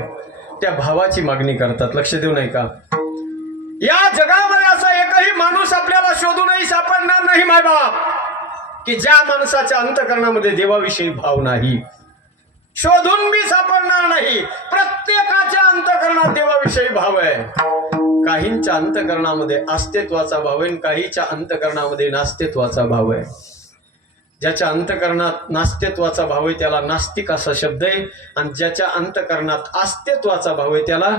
त्या भावाची मागणी करतात. लक्ष देऊ नाही का? या जगामध्ये असा एकही माणूस आपल्याला शोधूनही सापडणार नाही मायबाप की ज्या माणसाच्या अंतकरणामध्ये देवाविषयी भाव नाही. शोधून बी सापडणार नाही. प्रत्येकाच्या अंतकरणात देवाविषयी भाव आहे. काहींच्या अंतकरणामध्ये अस्तित्वाचा भाव आहे, काहीच्या अंतकरणामध्ये नास्तित्वाचा भाव आहे. ज्याच्या अंतकरणात नास्तित्वाचा भाव आहे त्याला नास्तिक असा शब्द आहे, आणि ज्याच्या अंतकरणात अस्तित्वाचा भाव आहे त्याला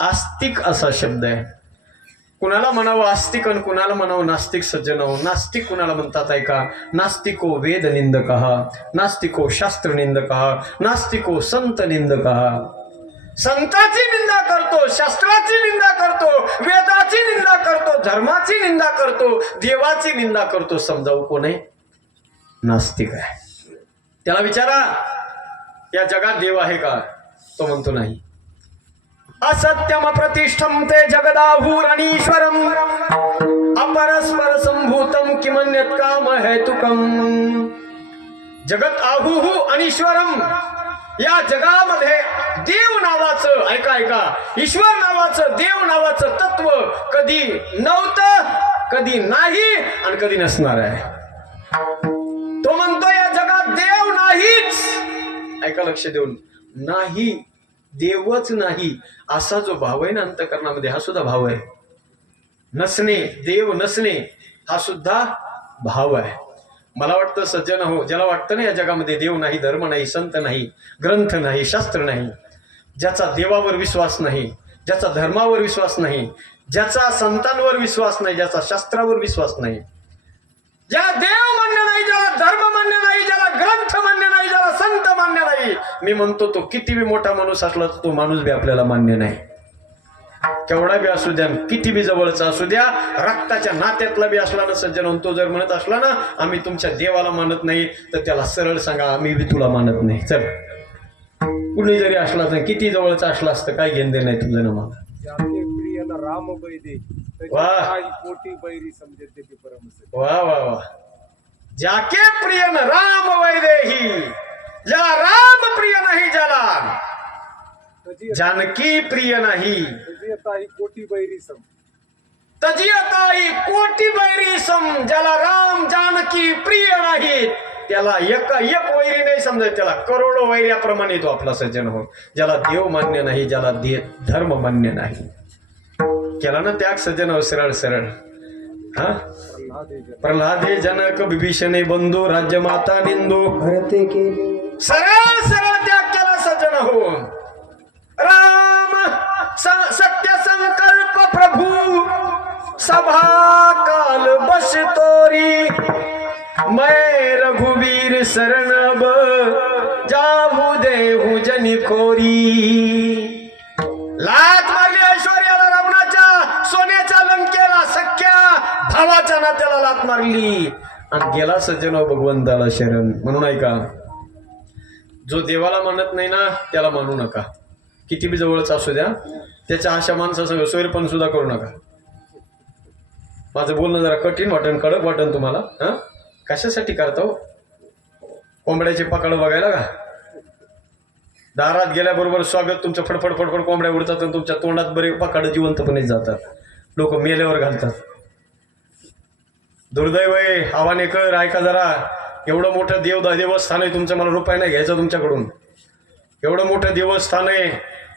आस्तिक असा शब्द आहे. कुणाला म्हणावं आस्तिक आणि कुणाला म्हणावं नास्तिक सज्जन हो. नास्तिक कुणाला म्हणतात ऐका? नास्तिको वेद निंदकः, नास्तिको शास्त्र निंदकः, नास्तिको संत निंदकः. संताची निंदा करतो, शास्त्राची निंदा करतो, वेदाची निंदा करतो, धर्माची निंदा करतो, देवाची निंदा करतो. समजावू कोण आहे? नास्तिक आहे. त्याला विचारा या जगात देव आहे का? तो म्हणतो नाही. असत्यम प्रतिष्ठम ते जगदाहुरणीश्वरम अपरस्पर संभूतम किमन्यत काम हेतुकम. जगत आहुहु अनीश्वरम. या जगामध्ये देव नावाचं ऐका ऐका ईश्वर नावाचं देव नावाचं तत्व कधी नव्हतं, कधी नाही आणि कधी नसणार आहे. तो म्हणतो या जगात देव नाहीच. ऐका लक्ष देऊन, नाही देवच नाही असा जो भाव आहे ना अंतकरणामध्ये हा सुद्धा भाव आहे. नसणे, देव नसणे हा सुद्धा भाव आहे. मला वाटतं सज्जन हो, ज्याला वाटतं ना या जगामध्ये देव नाही, धर्म नाही, संत नाही, ग्रंथ नाही, शास्त्र नाही, ज्याचा देवावर विश्वास नाही, ज्याचा धर्मावर विश्वास नाही, ज्याचा संतांवर विश्वास नाही, ज्याचा शास्त्रावर विश्वास नाही, ज्याला देव मान्य नाही, ज्याला धर्म मान्य नाही, ज्याला ग्रंथ मान्य नाही, ज्याला संत मान्य नाही, मी म्हणतो तो किती बी मोठा माणूस असला तर तो माणूस बी आपल्याला मान्य नाही. केवढा बी असू द्या, किती बी जवळचा असू द्या, रक्ताच्या नात्यातला बी असला ना सज्जन, तो जर म्हणत असला ना आम्ही तुमच्या देवाला मानत नाही तर त्याला सरळ सांगा आम्ही बी तुला मानत नाही. चल कुणी जरी असला तर किती जवळचा असला असतं काय घेण देणं आहे तुझं ना मला. जाते प्रिय न राम बैदे वाह. काही कोटी बैरी समजे ते परमस. वा वा वा. जाके प्रिय न राम वैदेही, ज्याला राम प्रिय नाही ज्याला जानकी प्रिय नाही, काही कोटी बैरी सम तजियताई कोटी बैरी सम, ज्याला राम जानकी प्रिय नाही त्याला एक वैरी नाही समजत, त्याला करोडो वैर्याप्रमाणे तो आपला सज्जन हो. ज्याला देव मान्य नाही, ज्याला धर्म मान्य नाही, केला ना त्याग सज्जन हो सरळ सरळ. हा प्रल्हादे जनक विभीषणे बंधू राज्य माता निंदू, सरळ सरळ त्याग केला सज्जन हो. राम सत्य संकल्प प्रभु सभा काल बस तोरी, मैं रघुवीर शरणब जाहू देहू जनी खोरी. लात मारली ऐश्वर्याला रावणाच्या, सोन्याच्या लंकेला सख्या भावाच्या नात्याला लात मारली आणि गेला सज्जन भगवंताला शरण. म्हणून ऐका, जो देवाला मानत नाही ना त्याला मानू नका, किती बी जवळच असू द्या. त्याच्या अशा माणसासंग सोयरपण सुद्धा करू नका. माझं बोलणं जरा कठीण वाटण, कडक वाटण तुम्हाला. हा कशासाठी करतो? कोंबड्याचे पकड बघायला का? दारात गेल्याबरोबर स्वागत तुमचं, फडफड फडफड कोंबड्या उडतात आणि तुमच्या तोंडात बरे पकड जिवंतपणे जातात. लोक मेल्यावर घालतात. दुर्दैव आहे. आव्हाने कर, ऐका जरा. एवढं मोठं देवस्थान आहे तुमचं, मला रुपये नाही घ्यायचा तुमच्याकडून. एवढं मोठं देवस्थान आहे.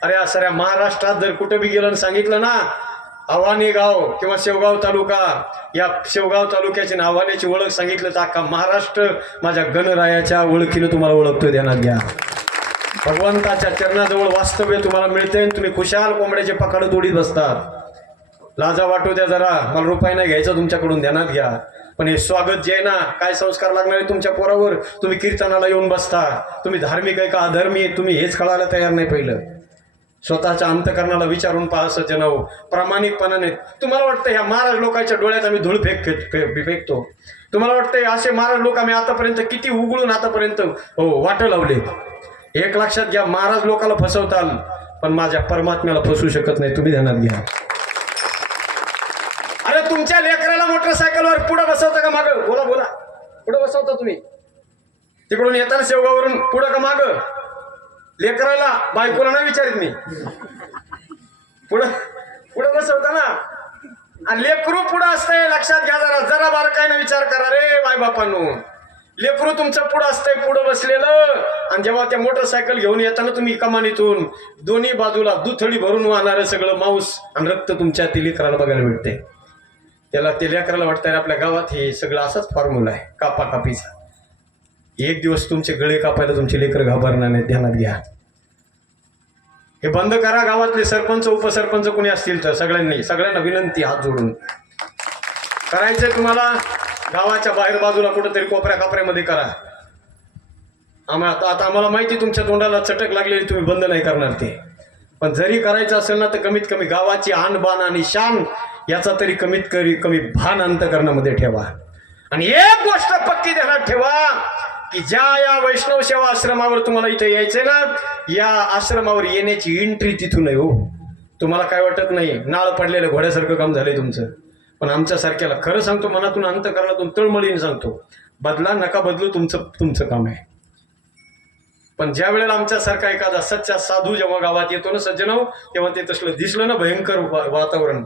अरे साऱ्या महाराष्ट्रात जर कुठं बी गेलं आणि सांगितलं ना आव्हाने गाव किंवा शेवगाव तालुका, या शेवगाव तालुक्याची आव्हानेची ओळख सांगितलं तर अख्खा महाराष्ट्र माझ्या गणरायाच्या ओळखीनं तुम्हाला ओळखतोय. ध्यानात घ्या. भगवंताच्या चरणाजवळ वास्तव्य तुम्हाला मिळते, तुम्ही खुशाल कोंबड्याचे पकड तोडीत बसतात. लाजा वाटू द्या जरा, मला रुपये नाही घ्यायचा तुमच्याकडून. ध्यानात घ्या. पण हे स्वागत जे आहे ना, काय संस्कार लागणार आहे तुमच्या पोरावर? तुम्ही कीर्तनाला येऊन बसता, तुम्ही धार्मिक आहे का अधर्मी आहे तुम्ही हेच कळायला तयार नाही. पहिलं स्वतःच्या अंतकरणाला विचारून पहा सज्जन हो, प्रामाणिकपणाने. तुम्हाला वाटतं ह्या महाराज लोकांच्या डोळ्यात आम्ही धूळ फेकतो? तुम्हाला वाटतं असे महाराज लोक आम्ही आतापर्यंत किती उघडून आतापर्यंत हो वाट लावले? एक लक्षात घ्या, महाराज लोकाला फसवताल पण माझ्या परमात्म्याला फसवू शकत नाही. तुम्ही ध्यानात घ्या. अरे तुमच्या लेकराला मोटरसायकलवर पुढे बसवता का मागं? बोला बोला. पुढे बसवता तुम्ही? तिकडून येताना शेवगावरून पुढं का मागं? लेकराला, बायकोला नाही विचारित मी. पुढं बसवता ना. आणि लेकरू पुढं असतंय, लक्षात घ्या जरा. जरा बारकाईने विचार करा रे माय बापांनो. लेकरू तुमचं पुढं असतंय, पुढं बसलेलं. आणि जेव्हा त्या मोटरसायकल घेऊन येताना तुम्ही कमानीतून दोन्ही बाजूला दुथडी भरून वाहणारं सगळं मांस आणि रक्त तुमच्या ते लेकराला बघायला भेटते. त्याला ते लेकराला वाटतंय आपल्या गावात हे सगळं असाच फॉर्म्युला आहे कापाकापीचा. एक दिवस तुमचे गळे कापायला तुमचे लेकर घाबरणार नाही. ध्यानात घ्या. हे बंद करा. गावातले सरपंच उपसरपंच कोणी असतील तर सगळ्यांना विनंती, हात जोडून करायचंय तुम्हाला. गावाच्या बाहेर बाजूला कुठंतरी कोपऱ्या कापऱ्यामध्ये करा. आता आम्हाला माहिती तुमच्या तोंडाला चटक लागलेली, तुम्ही बंद नाही करणार ते. पण जरी करायचं असेल ना तर कमीत कमी गावाची आणबाण आणि शान याचा तरी कमीत कमी भान अंतकरणामध्ये ठेवा. आणि एक गोष्ट पक्की ध्यानात ठेवा की ज्या या वैष्णव सेवा आश्रमावर तुम्हाला इथे यायचंय ना, या आश्रमावर येण्याची एंट्री तिथून आहे. हो, तुम्हाला काय वाटत नाही, नाळ पडलेलं घोड्यासारखं काम झालंय तुमचं. पण आमच्यासारख्याला खरं सांगतो, मनातून अंतकरणातून तळमळीने सांगतो, बदला नका बदलू, तुमचं काम आहे. पण ज्या वेळेला आमच्यासारखा एखादा सच्चा साधू जेव्हा गावात येतो ना सज्जनाव, तेव्हा ते तसलं दिसलं ना भयंकर वातावरण.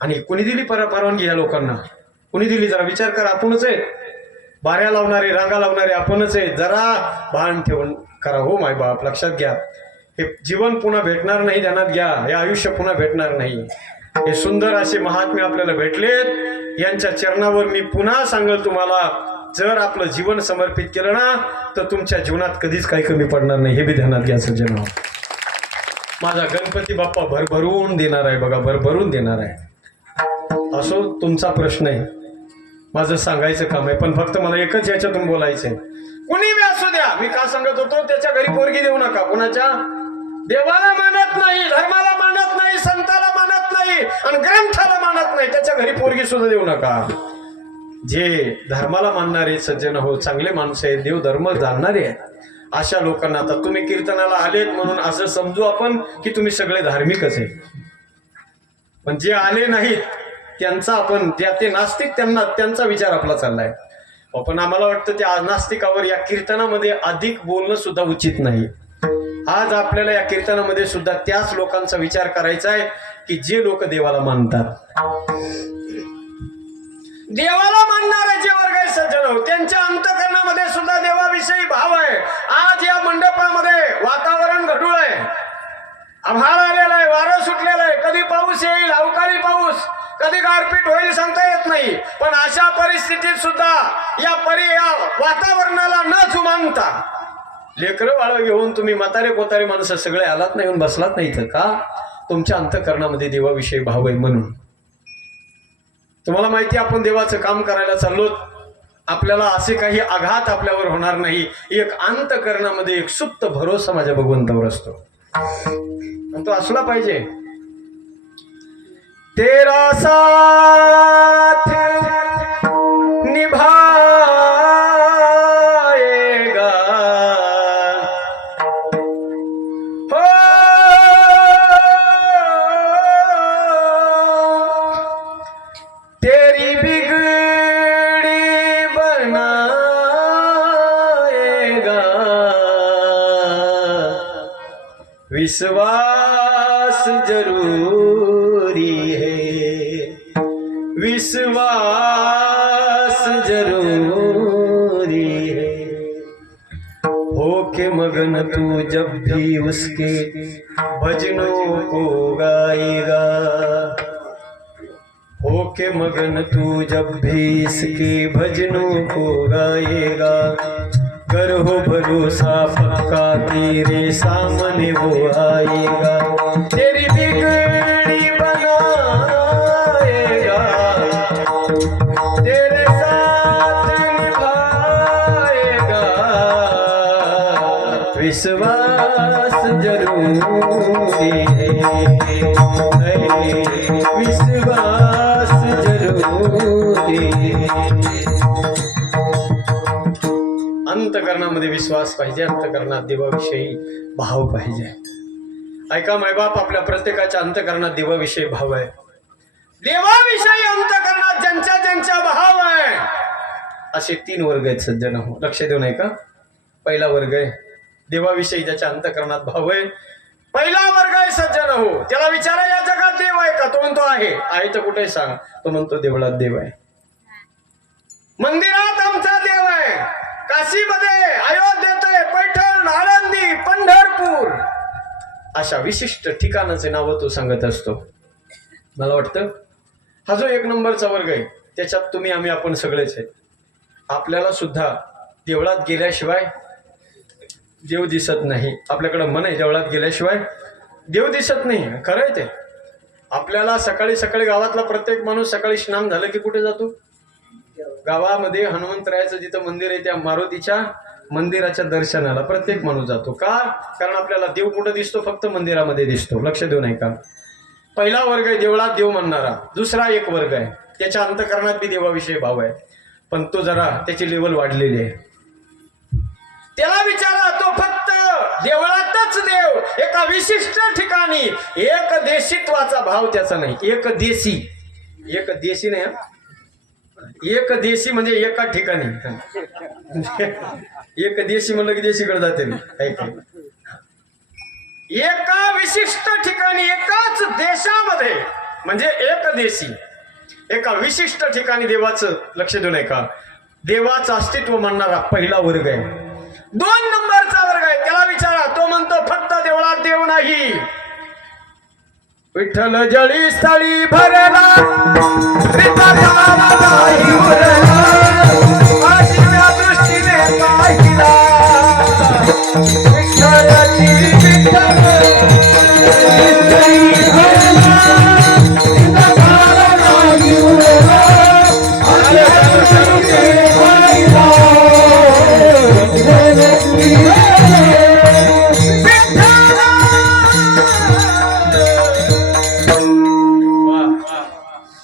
आणि कुणी दिली परवानगी या लोकांना? कुणी दिली? जरा विचार करा. आपणच आहे. बाऱ्या लावणारे, रांगा लावणारे आपणच आहे. जरा भान ठेवून करा हो माय बाप. लक्षात घ्या, हे जीवन पुन्हा भेटणार नाही. ध्यानात घ्या, हे आयुष्य पुन्हा भेटणार नाही. हे सुंदर असे महात्मे आपल्याला भेटलेत. यांच्या चरणावर मी पुन्हा सांगेल तुम्हाला, जर आपलं जीवन समर्पित केलं ना तर तुमच्या जीवनात कधीच काही कमी पडणार नाही. हे बी ध्यानात घ्या सज्जन. माझा गणपती बाप्पा भरभरून देणार आहे बघा, भरभरून देणार आहे. असो तुमचा प्रश्न आहे, माझं सांगायचं काम आहे. पण फक्त मला एकच याच्यातून बोलायचंय, कुणी बी असू द्या. मी का सांगत होतो, त्याच्या घरी पोरगी देऊ नका. कुणाच्या? देवाला मानत नाही, धर्माला मानत नाही, संताला मानत नाही आणि ग्रंथाला मानत नाही, त्याच्या घरी पोरगी सुद्धा देऊ नका. जे धर्माला मानणारे सज्जन हो, चांगले माणसं आहेत, देव धर्म जाणणारे आहेत, अशा लोकांना आता तुम्ही कीर्तनाला आलेत म्हणून असं समजू आपण की तुम्ही सगळे धार्मिकच आहे, पण जे आले नाहीत त्यांचा आपण ते नास्तिक त्यांचा विचार आपला चाललाय. पण आम्हाला वाटतं त्या नास्तिकावर या कीर्तनामध्ये अधिक बोलणं सुद्धा उचित नाही. आज आपल्याला या कीर्तनामध्ये सुद्धा त्याच लोकांचा विचार करायचा आहे की जे लोक देवाला मानतात. देवाला मानणारे जे वर्ग आहे सज्जन हो, त्यांच्या अंतःकरणामध्ये सुद्धा देवाविषयी भाव आहे. आज या मंडपामध्ये वातावरण गढूळ आहे, आभाळ आलेलं आहे, वारं सुटलेलं आहे, कधी पाऊस येईल, अवकाळी पाऊस, कधी गारपीट होईल सांगता येत नाही. पण अशा परिस्थितीत सुद्धा या वातावरणाला न जुमानता लेकरं बाळ घेऊन तुम्ही म्हातारे कोतारे माणसं सगळे आलात नाही, येऊन बसलात नाही तर का? तुमच्या अंतःकरणामध्ये देवाविषयी भाव आहे म्हणून. तुम्हाला माहिती आपण देवाचं काम करायला चाललो, आपल्याला असे काही आघात आपल्यावर होणार नाही. एक अंतःकरणामध्ये एक सुप्त भरोसा माझ्या भगवंतावर असतो आणि तो असला पाहिजे. तेरा साथ निभाएगा, हो तेरी बिगड़ी बनाएगा, विश्वास जरूरी है, विश्वास जरूरी है. होके मगन तू जब भी उसके भजनों को गाएगा, होके मगन तू जब भी इसके भजनों को गाएगा, कर हो भरोसा पक्का तेरे सामने वो आएगा, तेरी बिगड़ी बनाएगा, तेरे साथ निभाएगा, विश्वास जरूरी है, विश्वास जरूरी है. अंतःकरणामध्ये विश्वास पाहिजे, अंतःकरणात देवाविषयी भाव पाहिजे. ऐका मायबाप, आपल्या प्रत्येकाच्या अंतःकरणात देवाविषयी भाव आहे. देवाविषयी अंतःकरणात ज्यांच्या भाव आहे असे 3 वर्ग आहेत सज्जन हो, लक्ष देऊ नये का? पहिला वर्ग आहे देवाविषयी ज्याच्या अंतःकरणात भाव आहे. पहिला वर्ग आहे सज्जन हो, त्याला विचारा या जगात देव आहे का? तो म्हणतो आहे. आहे तर कुठे सांग? तो म्हणतो देवळात देव आहे, मंदिरात आमचा देव आहे, काशीमध्ये, अयोध्येत, पैठण, आळंदी, पंढरपूर अशा विशिष्ट ठिकाणाचे नाव तो सांगत असतो. मला वाटतं हा जो 1 नंबरचा वर्ग आहे त्याच्यात तुम्ही आम्ही आपण सगळेच आहेत. आपल्याला सुद्धा देवळात गेल्याशिवाय देव दिसत नाही. आपल्याकडं मन आहे देवळात गेल्याशिवाय देव दिसत नाही. खरं आहे ते. आपल्याला सकाळी सकाळी गावातला प्रत्येक माणूस सकाळी स्नान झालं की कुठे जातो? गावामध्ये हनुमंतरायाचं जिथं मंदिर आहे त्या मारुतीच्या मंदिराच्या दर्शनाला प्रत्येक माणूस जातो. का? कारण आपल्याला देव कुठं दिसतो? फक्त मंदिरामध्ये दिसतो. लक्ष देऊ नये का? पहिला वर्ग आहे देवळात देव म्हणणारा. दुसरा एक वर्ग आहे त्याच्या अंतःकरणात बी देवाविषयी भाव आहे, पण तो जरा त्याची लेवल वाढलेली आहे. त्याला विचारा, तो फक्त देवळातच देव, एका विशिष्ट ठिकाणी एक देशीत्वाचा भाव त्याचा नाही. एक देशी नाही, एक देशी म्हणजे एका ठिकाणी. एक देशी म्हणलं की देशीकडे जाते. एका विशिष्ट ठिकाणी एकाच देशामध्ये म्हणजे एक देशी एका विशिष्ट ठिकाणी देवाचं, लक्ष देऊ नये का, देवाचं अस्तित्व मानणारा पहिला वर्ग आहे. 2 नंबरचा वर्ग आहे त्याला विचारा, तो म्हणतो फक्त देवळात देव नाही. विठ्ठल जळी स्थळी भरला आजीव्या दृष्टीने पाहिला, विठ्ठलाची विठ्ठल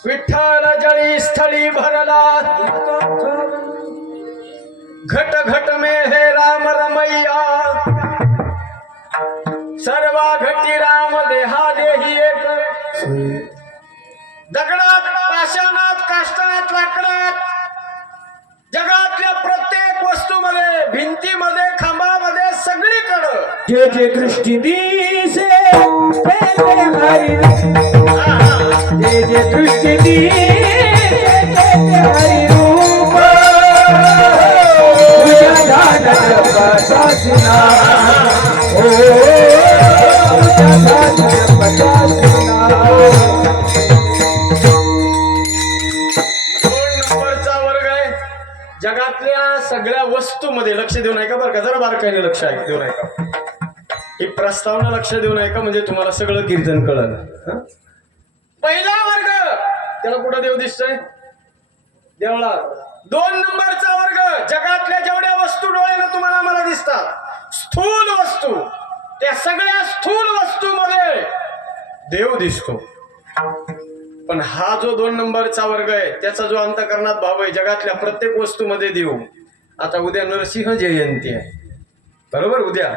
विठ्ठल जळी स्थळी भरला घट घट में है राम रमैया, सर्वा घटी राम देहा देही एक. दगडात, पाषाणात, काष्टात, लाकडात, जगातल्या प्रत्येक वस्तूमध्ये, भिंतीमध्ये, खांबामध्ये, सगळीकडं जे जे दृष्टी दिसे ते ते हरी, जे जे दृष्टी दिसे ते ते हरी रूप. तुझ्या ध्यान जपासीना, ओ तुझ्या ध्यान जपासीना. नंबरचा वर्ग आहे जगातल्या सगळ्या वस्तूमध्ये. लक्ष देऊ नये का बरं का, जरा बारकाईने लक्ष आहे देऊ नये का. ही प्रस्तावना लक्ष देऊ नये का, म्हणजे तुम्हाला सगळं कीर्तन कळलं. हं? पहिला वर्ग, त्याला कुठं देव दिसतोय? देवळा. 2 नंबरचा वर्ग, जगातल्या जेवढ्या वस्तू डोळ्यानं तुम्हाला मला दिसतात, स्थूल वस्तू, त्या सगळ्या स्थूल वस्तूमध्ये देव दिसतो. पण हा जो 2 नंबरचा वर्ग आहे, त्याचा जो अंतःकरणात भाव आहे, जगातल्या प्रत्येक वस्तूमध्ये देव. आता उद्या नरसिंह जयंती आहे, बरोबर? उद्या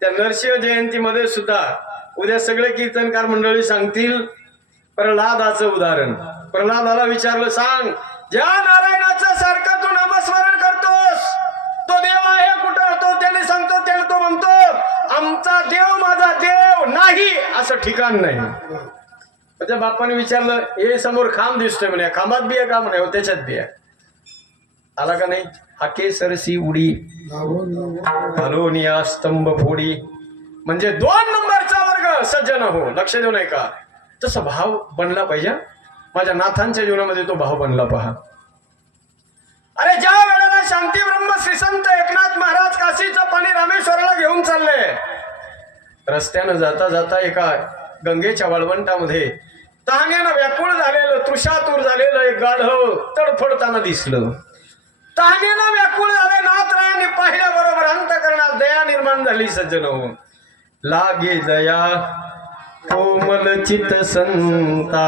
त्या नरसिंह जयंतीमध्ये सुद्धा उद्या सगळे कीर्तनकार मंडळी सांगतील प्रल्हादाचं उदाहरण. प्रल्हादाला विचारलं, सांग ज्या नारायणाचं सारखं तू नामस्मरण करतोस तो देव आहे कुठं? तो त्याने सांगतो, त्याने तो म्हणतो आमचा देव माझा देव नाही असं ठिकाण नाही. त्या बापाने विचारलं, हे समोर खांब दिसतोय म्हणे, खांबात बी आहे का म्हणे? हो त्याच्यात बी आहे. आला का नाही? हाके सरसी उडी घालोनिया स्तंभ फोडी. म्हणजे 2 नंबरचा वर्ग सज्जन हो, लक्ष देऊ नये का. तसा भाव बनला पाहिजे. माझ्या नाथांच्या जीवनामध्ये तो भाव बनला पहा. अरे ज्या वेळेला शांती ब्रह्म श्री संत एकनाथ महाराज काशीचं पाणी रामेश्वराला घेऊन चालले, रस्त्यानं जाता जाता एका गंगेच्या वाळवंटामध्ये तहानेनं व्याकुळ झालेलं, तृषातूर झालेलं एक गाढव तडफडताना दिसलं. तहानेनं व्याकुळ झाले, नाथरायांनी पाहिल्याबरोबर अंतःकरणात दया निर्माण झाली. सज्जन हो, लागे दया कोमल चित संता.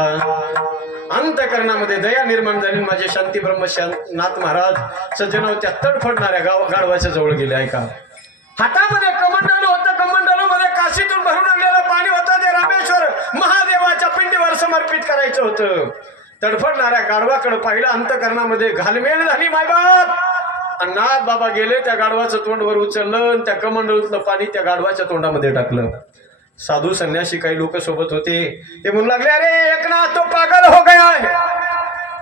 अंतःकरणामध्ये दया निर्माण झाली. माझे शांती ब्रह्म नाथ महाराज सज्जन हो त्या तडफडणाऱ्या गाढवाच्या जवळ गेले. ऐका, हातामध्ये कमंडल होतं, कमंडलमध्ये काशीतून भरून आणलेलं पाणी होतं. ते रामेश्वर महादेवाच्या पिंडीवर समर्पित करायचं होतं. तडफडणाऱ्या गाढवाकडे पाहिलं, अंतःकरणामध्ये घालमेल झाली. मायबाप आणि नाथ बाबा गेले, त्या गाढवाचं तोंड वर उचललं आणि त्या कमंडलूतलं पाणी त्या गाढवाच्या तोंडामध्ये टाकलं. साधू संन्यासी काही लोक सोबत होते, ते म्हणू लागले, अरे एकनाथ तो पागल हो गया है,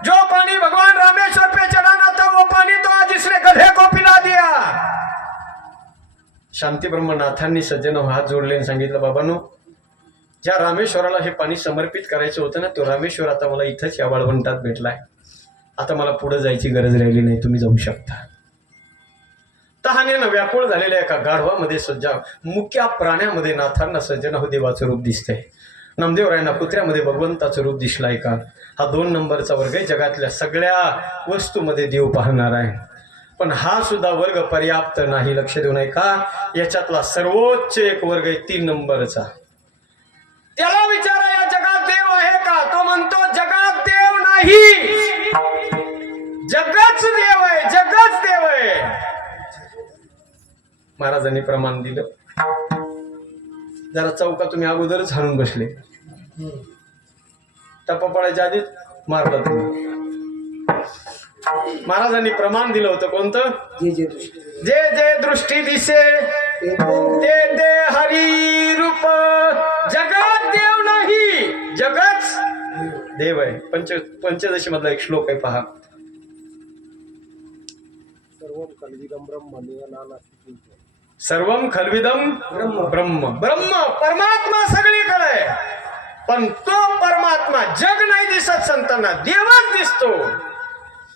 जो पानी भगवान रामेश्वर पे चढ़ाना था वो पानी तो आज इसने गधे को पिला दिया. शांती ब्रह्मनाथांनी सज्जन हात जोडले आणि सांगितलं, बाबांनो ज्या रामेश्वराला हे पाणी समर्पित करायचं होतं ना, तो रामेश्वर आता मला इथंच या वाळवंटात भेटलाय. आता मला पुढे जायची गरज राहिली नाही, तुम्ही जाऊ शकता. तहानेनं व्याकुळ झालेल्या एका गाढवामध्ये सज्जा मुक्या प्राण्यामध्ये नाथांना सज्जन हो देवाचं रूप दिसतंय. नामदेवरायांना कुत्र्यामध्ये भगवंताचं रूप दिसलाय का. हा 2 नंबरचा वर्ग आहे, जगातल्या सगळ्या वस्तूमध्ये देव पाहणार आहे. पण हा सुद्धा वर्ग पर्याप्त नाही. लक्ष देऊ नये का, याच्यातला सर्वोच्च एक वर्ग आहे 3 नंबरचा. त्याला विचारा, या जगात देव आहे का? तो म्हणतो जगात देव नाही, जगच देव आहे, जगच देव आहे. महाराजांनी प्रमाण दिलं. जरा चौका तुम्ही अगोदरच हाणून बसले, टप्पा पडायच्या आधीच मारला तुम्ही. महाराजांनी प्रमाण दिलं होतं कोणतं? जे जे दृष्टी दिसे ते ते हरी रूप. जगात देव नाही, जगच देव आहे. पंचदशी मधला एक श्लोक आहे पहा. सर्वं कल्विदं ब्रह्म निगनानास्ति. सर्वम खलविदम ब्रह्म. ब्रह्म परमात्मा सगळीकडे आहे, पण तो परमात्मा जग नाही दिसत संतांना, देवच दिसतो.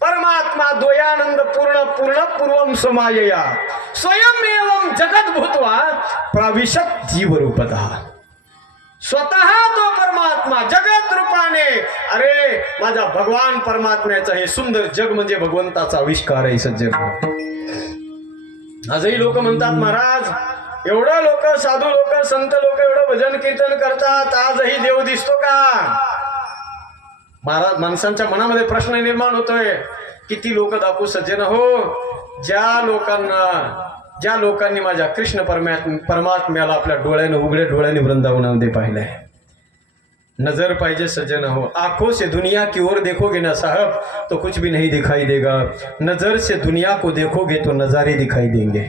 परमात्मा द्वयानंद पूर्ण पूर्ण पूर्वम समायया स्वयं एवं जगत भूत्वा प्राविशत जीव रूपतः. स्वतः तो परमात्मा जगत रूपाने, अरे माझा भगवान परमात्म्याचा हे सुंदर जग म्हणजे भगवंताचा आविष्कार आहे. सज्जन आजही लोक म्हणतात, महाराज एवढं लोक, साधू लोक, संत लोक एवढं भजन कीर्तन करतात, आजही देव दिसतो का? महाराज माणसांच्या मनामध्ये प्रश्न निर्माण होतोय, किती लोक दाखवू सज्जन हो, ज्या लोकांनी माझ्या कृष्ण परमात्म्याला आपल्या डोळ्यानं उघड्या डोळ्याने वृंदावनामध्ये पाहिलंय, नजर पाहिजे सज्जन हो, आंखों से दुनिया की ओर देखोगे ना साहब तो कुछ भी नहीं दिखाई देगा, नजर से दुनिया को देखोगे तो नजारे दिखाई देंगे।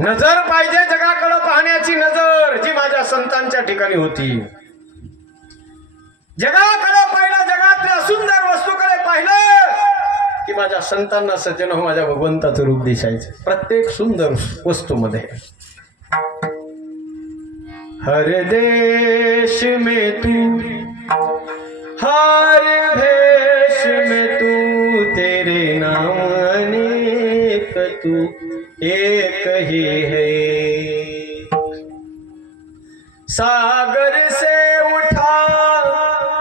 नजर पाहिजे जगाकडे पाहण्याची नजर, जी माझ्या संतांच्या ठिकाणी होती। जगाकडे पाहिलं, जगातल्या सुंदर वस्तूकडे पाहिलं की माझ्या संतांना सज्जन हो माझ्या भगवंताचं रूप दिसायचं प्रत्येक सुंदर वस्तूमध्ये। हर देश में तू, हर भेष में तू, तेरे नाम अनेक तू एक ही है। सागर से उठा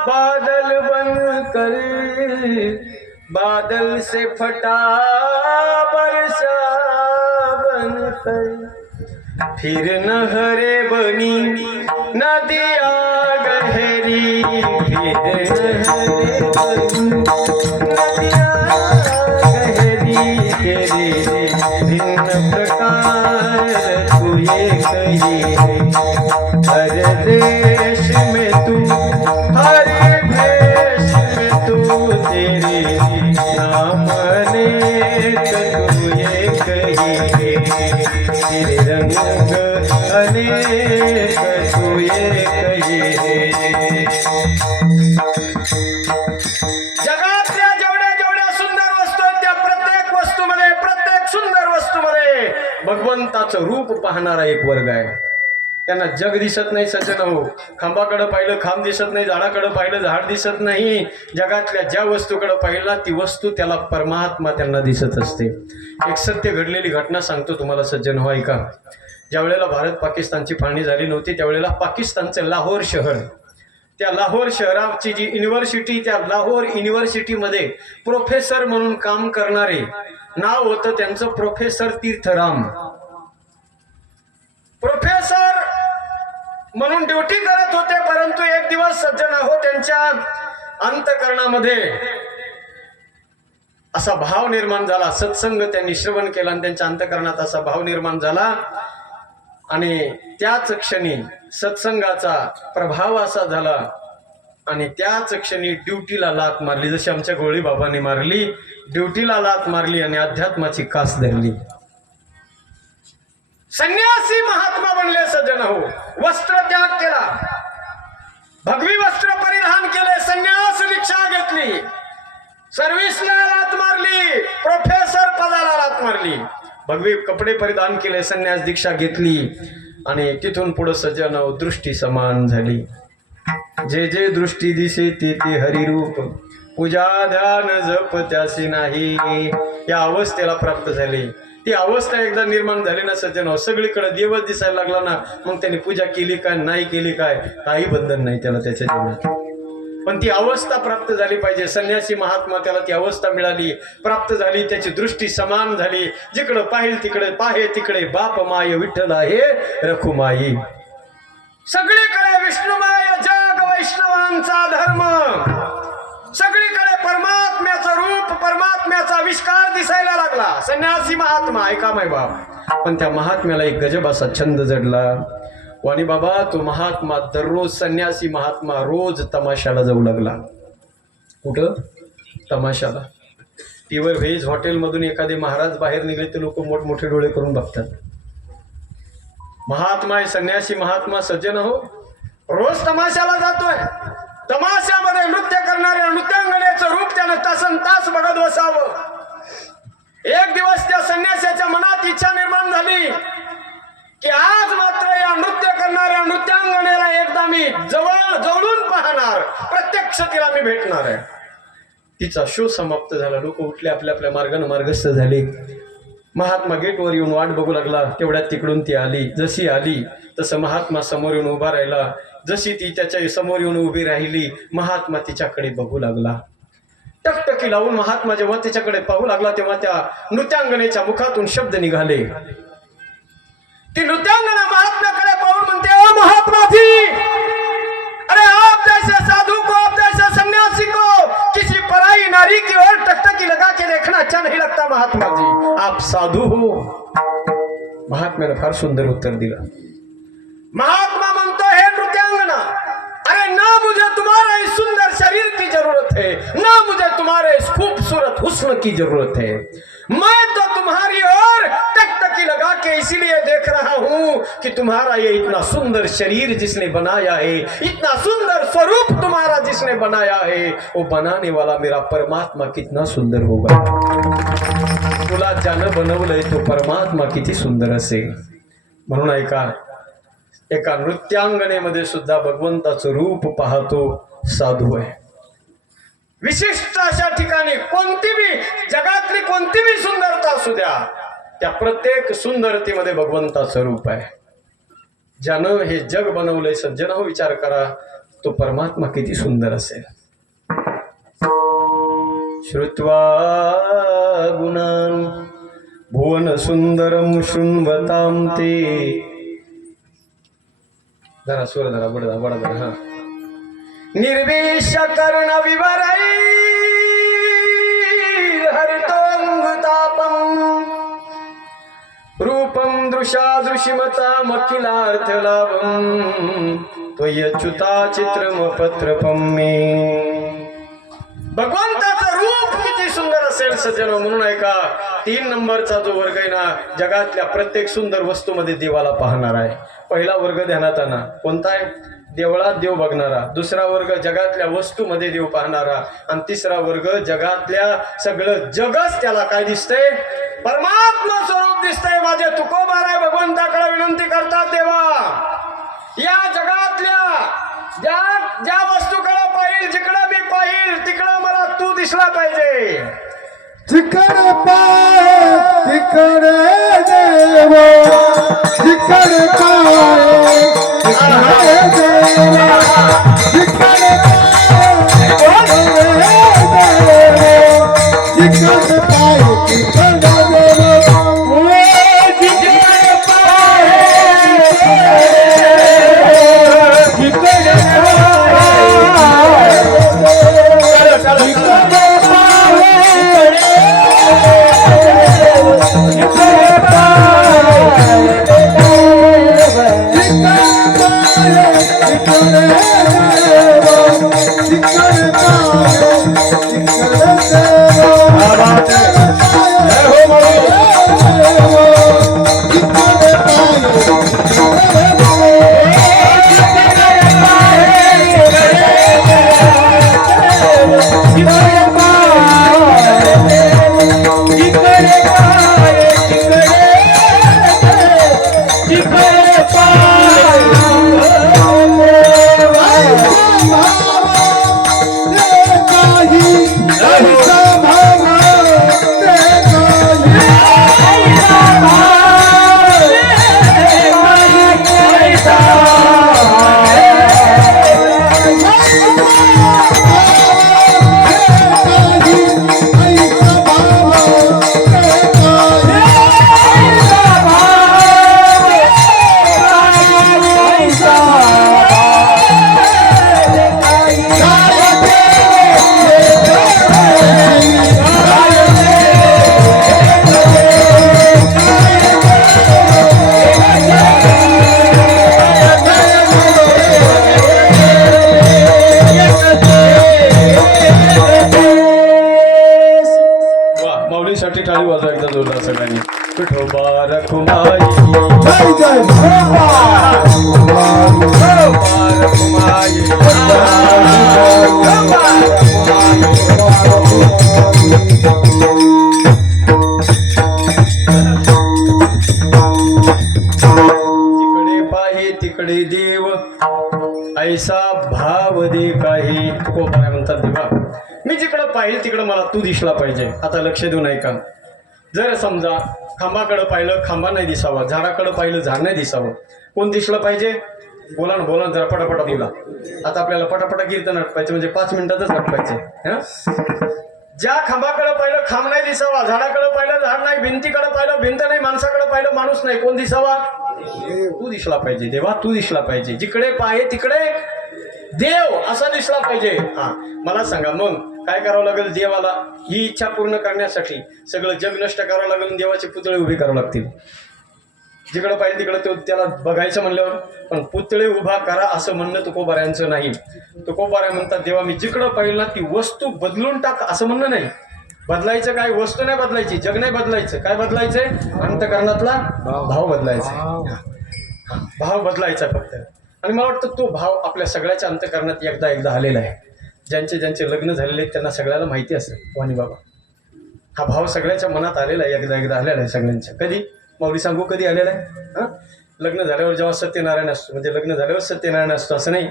बादल बनकर, बादल से फटा बरसा बनकर, फिर नहरे बनी नदिया गहरी, फिर नहरे बनी नदिया गहरी, तेरे भिन्न प्रकार तू एक ही है। हर देश में तू, हर भेष में तू, तेरे नाम अनेक तू एक ही है। तेरे रंग अनेक तू एक ही है। जगातल्या जेवढ्या सुंदर वस्तू आहेत त्या प्रत्येक वस्तूमध्ये, प्रत्येक सुंदर वस्तूमध्ये भगवंताचं रूप पाहणारा एक वर्ग आहे। त्यांना जग दिसत नाही सज्जन हो, खांबाकडे पाहिलं खांब दिसत नाही, झाडाकडे पाहिलं झाड दिसत नाही, जगातल्या ज्या वस्तूकडे पाहिलं ती वस्तू त्याला परमात्मा त्यांना दिसत असते। एक सत्य घडलेली घटना सांगतो तुम्हाला सज्जन हो, ऐका। ज्या वेळेला भारत पाकिस्तानची फाळणी झाली नव्हती त्यावेळेला पाकिस्तानचं लाहोर शहर, त्या लाहोर शहराची जी युनिव्हर्सिटी, त्या लाहोर युनिव्हर्सिटीमध्ये प्रोफेसर म्हणून काम करणारे नाव होतं त्यांचं प्रोफेसर तीर्थराम। प्रोफेसर म्हणून ड्युटी करत होते, परंतु एक दिवस सज्जन हो त्यांच्या अंतःकरणामध्ये असा भाव निर्माण झाला, सत्संग त्यांनी श्रवण केला आणि त्यांच्या अंतःकरणात असा भाव निर्माण झाला आणि त्याच क्षणी सत्संगाचा प्रभाव असा झाला आणि त्याच क्षणी ड्युटीला लात मारली, जशी आमच्या गोळी बाबांनी मारली, ड्युटीला लात मारली आणि अध्यात्माची कास धरली। संन्यासी महात्मा बनले सज्जन हो, वस्त्र त्याग केला, भगवी वस्त्र परिधान केले, संन्यास दीक्षा घेतली, सर्व्हिसला लात मारली, प्रोफेसर पदाला लात मारली, भगवी कपडे परिधान केले, संन्यास दीक्षा घेतली आणि तिथून पुढे सज्जन हो दृष्टी समान झाली। जे जे दृष्टी दिसे ते ते हरिरूप, पूजा ध्यान जप त्यासी नाही, या अवस्थेला प्राप्त झाले। ती अवस्था एकदा निर्माण झाली ना सज्जन हो, सगळीकडे देवच दिसायला लागला ना, मग त्यांनी पूजा केली काय नाही केली काय काही बंधन नाही त्याला त्याच्या जीवनात, पण ती अवस्था प्राप्त झाली पाहिजे। संन्यासी महात्मा त्याला ती अवस्था मिळाली, प्राप्त झाली, त्याची दृष्टी समान झाली, जिकडे पाहिल तिकडे पाहे तिकडे बाप माय विठ्ठल आहे रखुमाई, सगळीकडे विष्णुमाय जग वैष्णवांचा धर्म, सगळीकडे परमात्म्याचं रूप, परमात्म्याचा आविष्कार दिसायला लागला। संन्यासी महात्मा ऐका माय बाप, पण त्या महात्म्याला एक गजब असा छंद जडला। वाणी बाबा तो महात्मा दररोज, संन्यासी महात्मा रोज तमाशाला जाऊ लागला। कुठं? तमाशाला। प्युअर व्हेज हॉटेलमधून एखादे महाराज बाहेर निघले तर लोक मोठमोठे डोळे करून बघतात। महात्मा आहे संन्यासी महात्मा सज्जन हो, रोज तमाशाला जातोय, तमाशामध्ये नृत्य करणाऱ्या नृत्यांगनेचं रूप त्यानं तासन तास बघत बसावं। एक दिवस त्या संन्यासाच्या मनात इच्छा निर्माण झाली की आज मात्र या नृत्य करणाऱ्या नृत्यांगनेला एकदा मी जवळून पाहणार, प्रत्यक्ष तिला मी भेटणार आहे। तिचा शो समाप्त झाला, लोक उठले, आपल्या आपल्या मार्गाने मार्गस्थ झाले। महात्मा गेटवर येऊन वाट बघू लागला, तेवढ्यात तिकडून ती आली। जशी आली तसं महात्मा समोर येऊन उभा राहिला, जशी ती त्याच्या समोर येऊन उभी राहिली महात्मा तिच्याकडे बघू लागला। टकटकी लावून महात्मा जेव्हा तिच्याकडे पाहू लागला तेव्हा त्या नृत्यांगनेच्या मुखातून शब्द निघाले। ती नृत्यांगना महात्म्याकडे पाहून म्हणते, ओ महात्मा जी, अरे आप जैसे साधु को, आप जैसे सन्यासी को किसी पराई नारी की ओर टकटकी लगा के देखना अच्छा नहीं लगता महात्मा जी, आप साधु हो. महात्म्याने फार सुंदर उत्तर दिलं. महात्मा म्हणतो, हे नृत्यांगना, अरे ना मुझे तुम्हारे इस सुंदर शरीर की जरूरत है, ना मुझे तुम्हारे इस खूबसूरत हुस्न की जरूरत है. मैं तो तुम्हारी ओर टकटकी लगा के इसीलिए देख रहा हूं कि तुम्हारा ये इतना सुंदर शरीर जिसने बनाया है, इतना सुंदर स्वरूप तुम्हारा जिसने बनाया है, वो बनाने वाला मेरा परमात्मा कितना सुंदर होगा. तुला ज्यानं बनवलंय तो परमात्मा किती सुंदर असेल. म्हणून ऐका, एका नृत्यांगनेमध्ये सुद्धा भगवंताचं रूप पाहतो साधू आहे. विशिष्ट अशा ठिकाणी कोणती बी जगातली कोणती बी सुंदरता असू द्या, त्या प्रत्येक सुंदरतेमध्ये भगवंताचं रूप आहे. ज्यानं हे जग बनवलंय, सज्जनांनो विचार करा, तो परमात्मा किती सुंदर असेल. श्रुत्वा गुणान् भुवन सुंदरम शृण्वतां ते. जरा स्वर जरा बडा बडा जरा. हा. निर्वेश कर्ण विवरै हरितोंगतापं रूपं दृशादृशिमतामखिलार्थलाभं त्वयच्युता चित्रमपत्रपं मे. भगवंताचं रूप किती सुंदर असेल सज्जनो. म्हणून ऐका, 3 नंबरचा जो वर्ग आहे ना, जगातल्या प्रत्येक सुंदर वस्तूमध्ये देवाला पाहणार आहे. पहिला वर्ग ध्यानात आणा. कोणता आहे? देवळात देव बघणारा. दुसरा वर्ग जगातल्या वस्तूमध्ये देव पाहणारा. आणि तिसरा वर्ग जगातल्या सगळं जगच त्याला काय दिसतंय? परमात्मा स्वरूप दिसतंय. माझे तुकोबाराय भगवंताकडे विनंती करतात, देवा या जगातल्या ज्या वस्तूकडे पाहिल, जिकडे मी पाहिल तिकडे मला तू दिसला पाहिजे. जिकडे पाय तिकडे देव, जिकडे पाय तिकडे देव, जिकडे पाय जिकडे पाय तिकडे देव. साठी टाळी वाजवा एकदा जोरदार सगळ्यांनी. विठोबा रखुमाई जय जय जिकडे पाहे तिकडे देव, ऐसा भाव दे काही. तुकोबाराय म्हणतात, देवा मी जिकडं पाहिजे तिकडं मला तू दिसला पाहिजे. आता लक्ष देऊन ऐका. जर समजा खांबाकडं पाहिलं, खांबा नाही दिसावा. झाडाकडं पाहिलं, झाड नाही दिसावं. कोण दिसलं पाहिजे? बोला ना बोला ना जरा पटापटा बोला. आता आपल्याला पटापटा कीर्तन आटपायचे, म्हणजे 5 मिनिटातच आटपायचे. ज्या खांबाकडे पाहिलं खांब नाही दिसावा, झाडाकडे पाहिलं झाड नाही, भिंतीकडे पाहिलं भिंत नाही, माणसाकडे पाहिलं माणूस नाही. कोण दिसावा? तू दिसला पाहिजे. देवा तू दिसला पाहिजे. जिकडे पाहे तिकडे देव असा दिसला पाहिजे. हा मला सांगा, मग काय करावं लागेल देवाला ही इच्छा पूर्ण करण्यासाठी सगळं जग नष्ट करावं लागेल, देवाचे पुतळे उभे करावे लागतील. जिकडं पाहिजे तिकडं तो त्याला बघायचं म्हणल्यावर, पण पुतळे उभा करा असं म्हणणं तुकोबाऱ्यांचं नाही. तुकोबाऱ्या म्हणतात देवा मी जिकडं पाहिजे ना ती वस्तू बदलून टाक असं म्हणणं नाही. बदलायचं काय, वस्तू नाही बदलायची, जग नाही बदलायचं, काय बदलायचंय, अंतकरणातला भाव बदलायचा, भाव बदलायचा फक्त. आणि मला वाटतं तो भाव आपल्या सगळ्याच्या अंतकरणात एकदा आलेला आहे. ज्यांचे लग्न झालेले आहेत त्यांना सगळ्याला माहिती असेल वाणी बाबा, हा भाव सगळ्याच्या मनात आलेला आहे, एकदा आलेला आहे सगळ्यांच्या. कधी माऊली सांगू कधी आलेला आहे? हां, लग्न झाल्यावर जेव्हा सत्यनारायण असतो, म्हणजे लग्न झाल्यावर सत्यनारायण असतो असं नाही,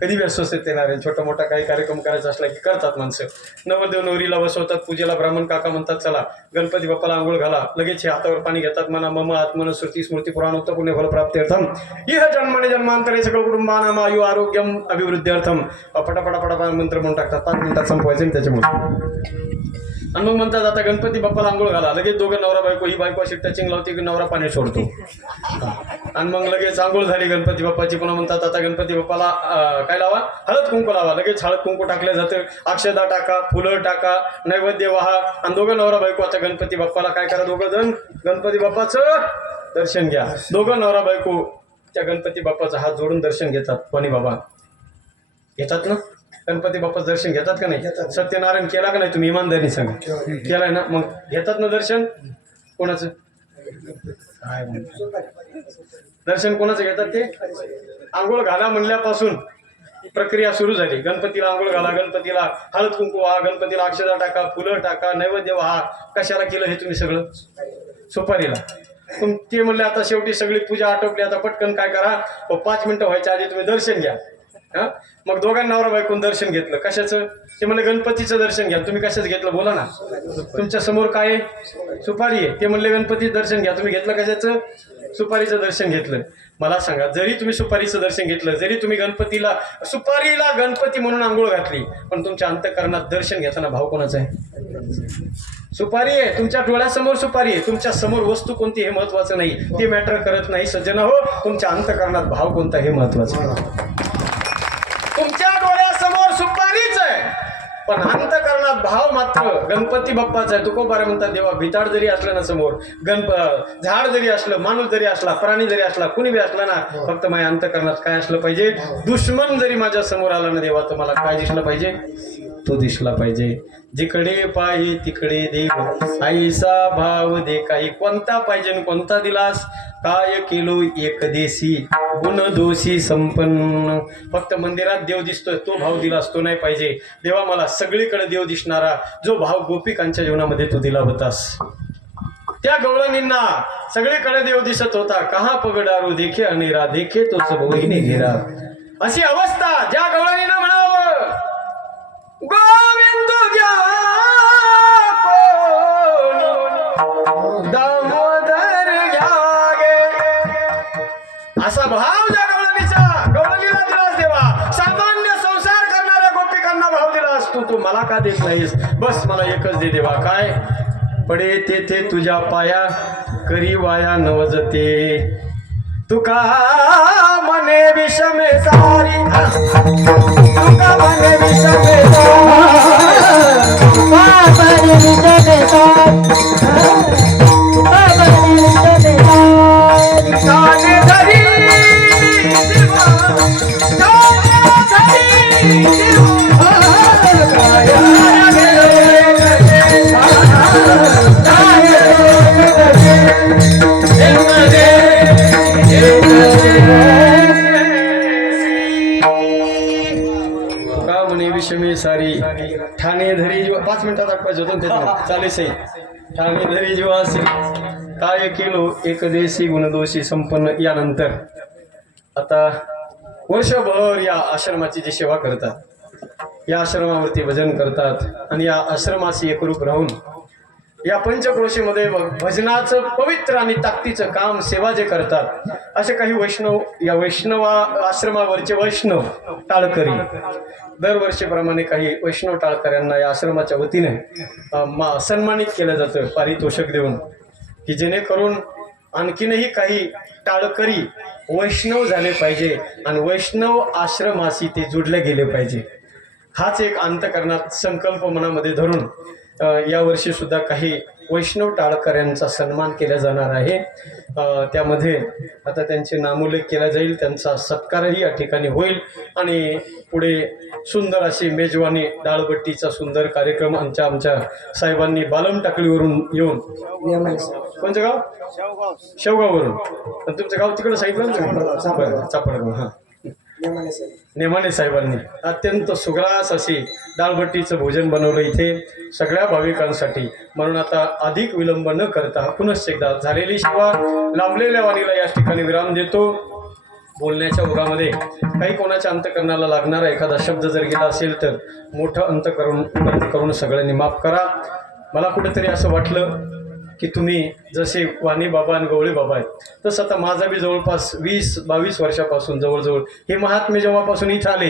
कधी बी असतो सत्यनारायण. छोटा मोठा काही कार्यक्रम करायचा असला की करतात माणसं. नवरदेव नवरीला बसवतात पूजेला, ब्राह्मण काका म्हणतात चला गणपती बाप्पाला आंघोळ घाला, लगेच हे हातावर पाणी घेतात. म्हणा मम आत्मन श्रुती स्मृती पुराण उत्तर पुण्य फल प्राप्त्यर्थम इह जन्मने जन्मांतरे सकळ कुटुंबानाम आयु आरोग्यम अभिवृद्ध्यर्थम. पटापटा मंत्र म्हणून टाकतात, 5 मिनिटात संपवायचं त्याच्यामुळे. आणि मग म्हणतात आता गणपती बाप्पाला आंघोळ घाला, लगेच दोघं नवरा बायको, ही बायको अशी टचिंग लावते की नवरा पाणी सोडतो. आणि मग लगेच आंघोळ झाली गणपती बाप्पाची, पुन्हा म्हणतात आता गणपती बाप्पाला काय लावा, हळद कुंकू लावा. लगेच हळद कुंकू टाकलं जातं, अक्षदा टाका, फुलं टाका, नैवेद्य वाहा. आणि दोघं नवरा बायको आता गणपती बाप्पाला काय करा, दोघं जण गणपती बाप्पाचं दर्शन घ्या. दोघं नवरा बायको त्या गणपती बाप्पाचा हात जोडून दर्शन घेतात. कोणी बाबा घेतात ना, गणपती बाप्पाचं दर्शन घेतात का नाही? सत्यनारायण केला का नाही तुम्ही, इमानदारी सांगा, केलाय ना? मग घेतात ना दर्शन कोणाचं, दर्शन कोणाचं घेतात ते? आंघोळ घाला म्हणल्यापासून प्रक्रिया सुरू झाली. गणपतीला आंघोळ घाला, गणपतीला हळद कुंकू व्हा, गणपतीला अक्षदा टाका, फुलं टाका, नैवेद्य व्हा. कशाला केलं हे तुम्ही सगळं? सुपारीला. ते म्हणले आता शेवटी सगळी पूजा आटोपली, आता पटकन काय करा, 5 मिनिटं व्हायच्या आधी तुम्ही दर्शन घ्या. हा, मग दोघांना नवरा बायकोन दर्शन घेतलं. कशाचं? ते म्हणले गणपतीचं दर्शन घ्या. तुम्ही कशाचं घेतलं बोला ना, तुमच्या समोर काय आहे? सुपारी आहे. ते म्हणले गणपतीचं दर्शन घ्या. तुम्ही घेतलं कशाचं? सुपारीचं दर्शन घेतलं. मला सांगा, जरी तुम्ही सुपारीचं दर्शन घेतलं, जरी तुम्ही गणपतीला सुपारीला गणपती म्हणून आंघोळ घातली, पण तुमच्या अंतःकरणात दर्शन घेताना भाव कोणाचा आहे? सुपारी आहे, तुमच्या डोळ्यासमोर सुपारी आहे, तुमच्या समोर वस्तू कोणती हे महत्वाचं नाही, ते मॅटर करत नाही. सज्जन हो, तुमच्या अंतःकरणात भाव कोणता हे महत्वाचं आहे. तुमच्या डोळ्यासमोर सुपारीच आहे, पण अंतःकरणात भाव मात्र गणपती बाप्पाचा आहे. तुकोबारा म्हणतात देवा भिताड जरी असलं ना समोर, झाड जरी असलं, माणूस जरी असला, प्राणी जरी असला, कुणी बी असला ना, फक्त माझ्या अंतःकरणात काय असलं पाहिजे? दुश्मन जरी माझ्या समोर आला ना देवा, तर मला काय दिसलं पाहिजे? तो दिसला पाहिजे. जिकडे पाहिजे तिकडे देव, आईचा भाव दे काही. कोणता पाहिजे कोणता दिलास? काय केलो एक देशी गुण दोषी संपन्न. फक्त मंदिरात देव दिसतोय तो भाव दिलास, तो नाही पाहिजे. देवा मला सगळीकडे देव दिसणारा जो भाव गोपिकांच्या जीवनामध्ये तू दिला होतास. त्या गवळणींना सगळीकडे देव दिसत होता. कहा पगडारू देखे अनेरा, देखे तोच बहिणी घेरा. अशी अवस्था ज्या गवळणींना म्हणावं गोविंद घ्या दामोदर घ्या गे, असा भाव ज्या गवळणीला दिलास देवा. सामान्य संसार करणाऱ्या गोपिकांना भाव दिलास तू मला का देत नाहीस? बस मला एकच दे देवा. काय? पडे तेथे तुझ्या पाया, करी वाया नवजते. तुका मने विषमे सारी, तुका मने विषमे विषमी सारी ठाणे धरी जीवा. 5 मिनिटात आठवायचं होतं ते चालेल. ठाणे धरी जीवासी, काय केलो एक देशी गुणदोषी संपन्न. यानंतर आता वर्षभर या आश्रमाची जी सेवा करतात, या आश्रमावरती भजन करतात आणि या आश्रमाशी एकरूप राहून या पंचक्रोशीमध्ये भजनाचं पवित्र आणि ताकदीचं काम, सेवा जे करतात, असे काही वैष्णव, या वैष्णव आश्रमावरचे वैष्णव टाळकरी दरवर्षीप्रमाणे काही वैष्णव टाळकऱ्यांना या आश्रमाच्या वतीने सन्मानित केलं जातं पारितोषिक देऊन, की जेणेकरून आणखीनही काही टाळकरी वैष्णव झाले पाहिजे आणि वैष्णव आश्रमाशी ते जोडले गेले पाहिजे. हाच एक अंतःकरणात संकल्प मनामध्ये धरून यावर्षी सुद्धा काही वैष्णव टाळकर यांचा सन्मान केला जाणार आहे. त्यामध्ये आता त्यांचे नामोल्लेख केला जाईल, त्यांचा सत्कारही या ठिकाणी होईल आणि पुढे सुंदर अशी मेजवानी डाळबट्टीचा सुंदर कार्यक्रम आमच्या साहेबांनी बालम टाकळीवरून येऊन, कोणतं गाव? शेवगाववरून. पण तुमचं गाव तिकडं सांगितलं ना? चापडगाव. हां, नेमाने साहेबांनी अत्यंत सुग्रास अशी डाळबट्टीचं भोजन बनवलं इथे सगळ्या भाविकांसाठी. म्हणून आता अधिक विलंब न करता पुनश्च एकदा झालेली सेवा लांबलेल्या वाणीला या ठिकाणी विराम देतो. बोलण्याच्या ओघामध्ये काही कोणाच्या अंतःकरणाला लागणारा एखादा शब्द जर गेला असेल तर मोठं अंतःकरण करून सगळ्यांनी माफ करा. मला कुठेतरी असं वाटलं की तुम्ही जसे वाणी बाबा आणि गवळी बाबा आहेत तसं आता माझा बी जवळपास 20-22 वर्षापासून जवळजवळ हे महात्मे जेव्हापासून इथं आले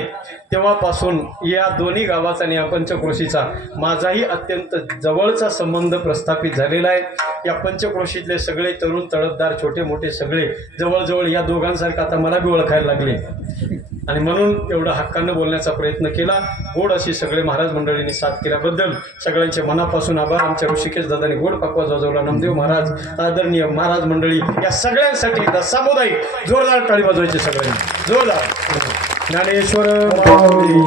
तेव्हापासून या दोन्ही गावाचा आणि या पंचक्रोशीचा माझाही अत्यंत जवळचा संबंध प्रस्थापित झालेला आहे. या पंचक्रोशीतले सगळे तरुण तळपदार छोटे मोठे सगळे जवळजवळ या दोघांसारखं आता मला बी ओळखायला लागले आणि म्हणून एवढा हक्कानं बोलण्याचा प्रयत्न केला. गोड अशी सगळे महाराज मंडळींनी साथ केल्याबद्दल सगळ्यांचे मनापासून आभार. आमच्या ऋषिकेश दादांनी गोड पाकवा जाजवला. नामदेव महाराज, आदरणीय महाराज मंडळी या सगळ्यांसाठी एकदा सामुदायिक जोरदार टाळी वाजवायची सगळ्यांनी जोरदार. ज्ञानेश्वर माऊली.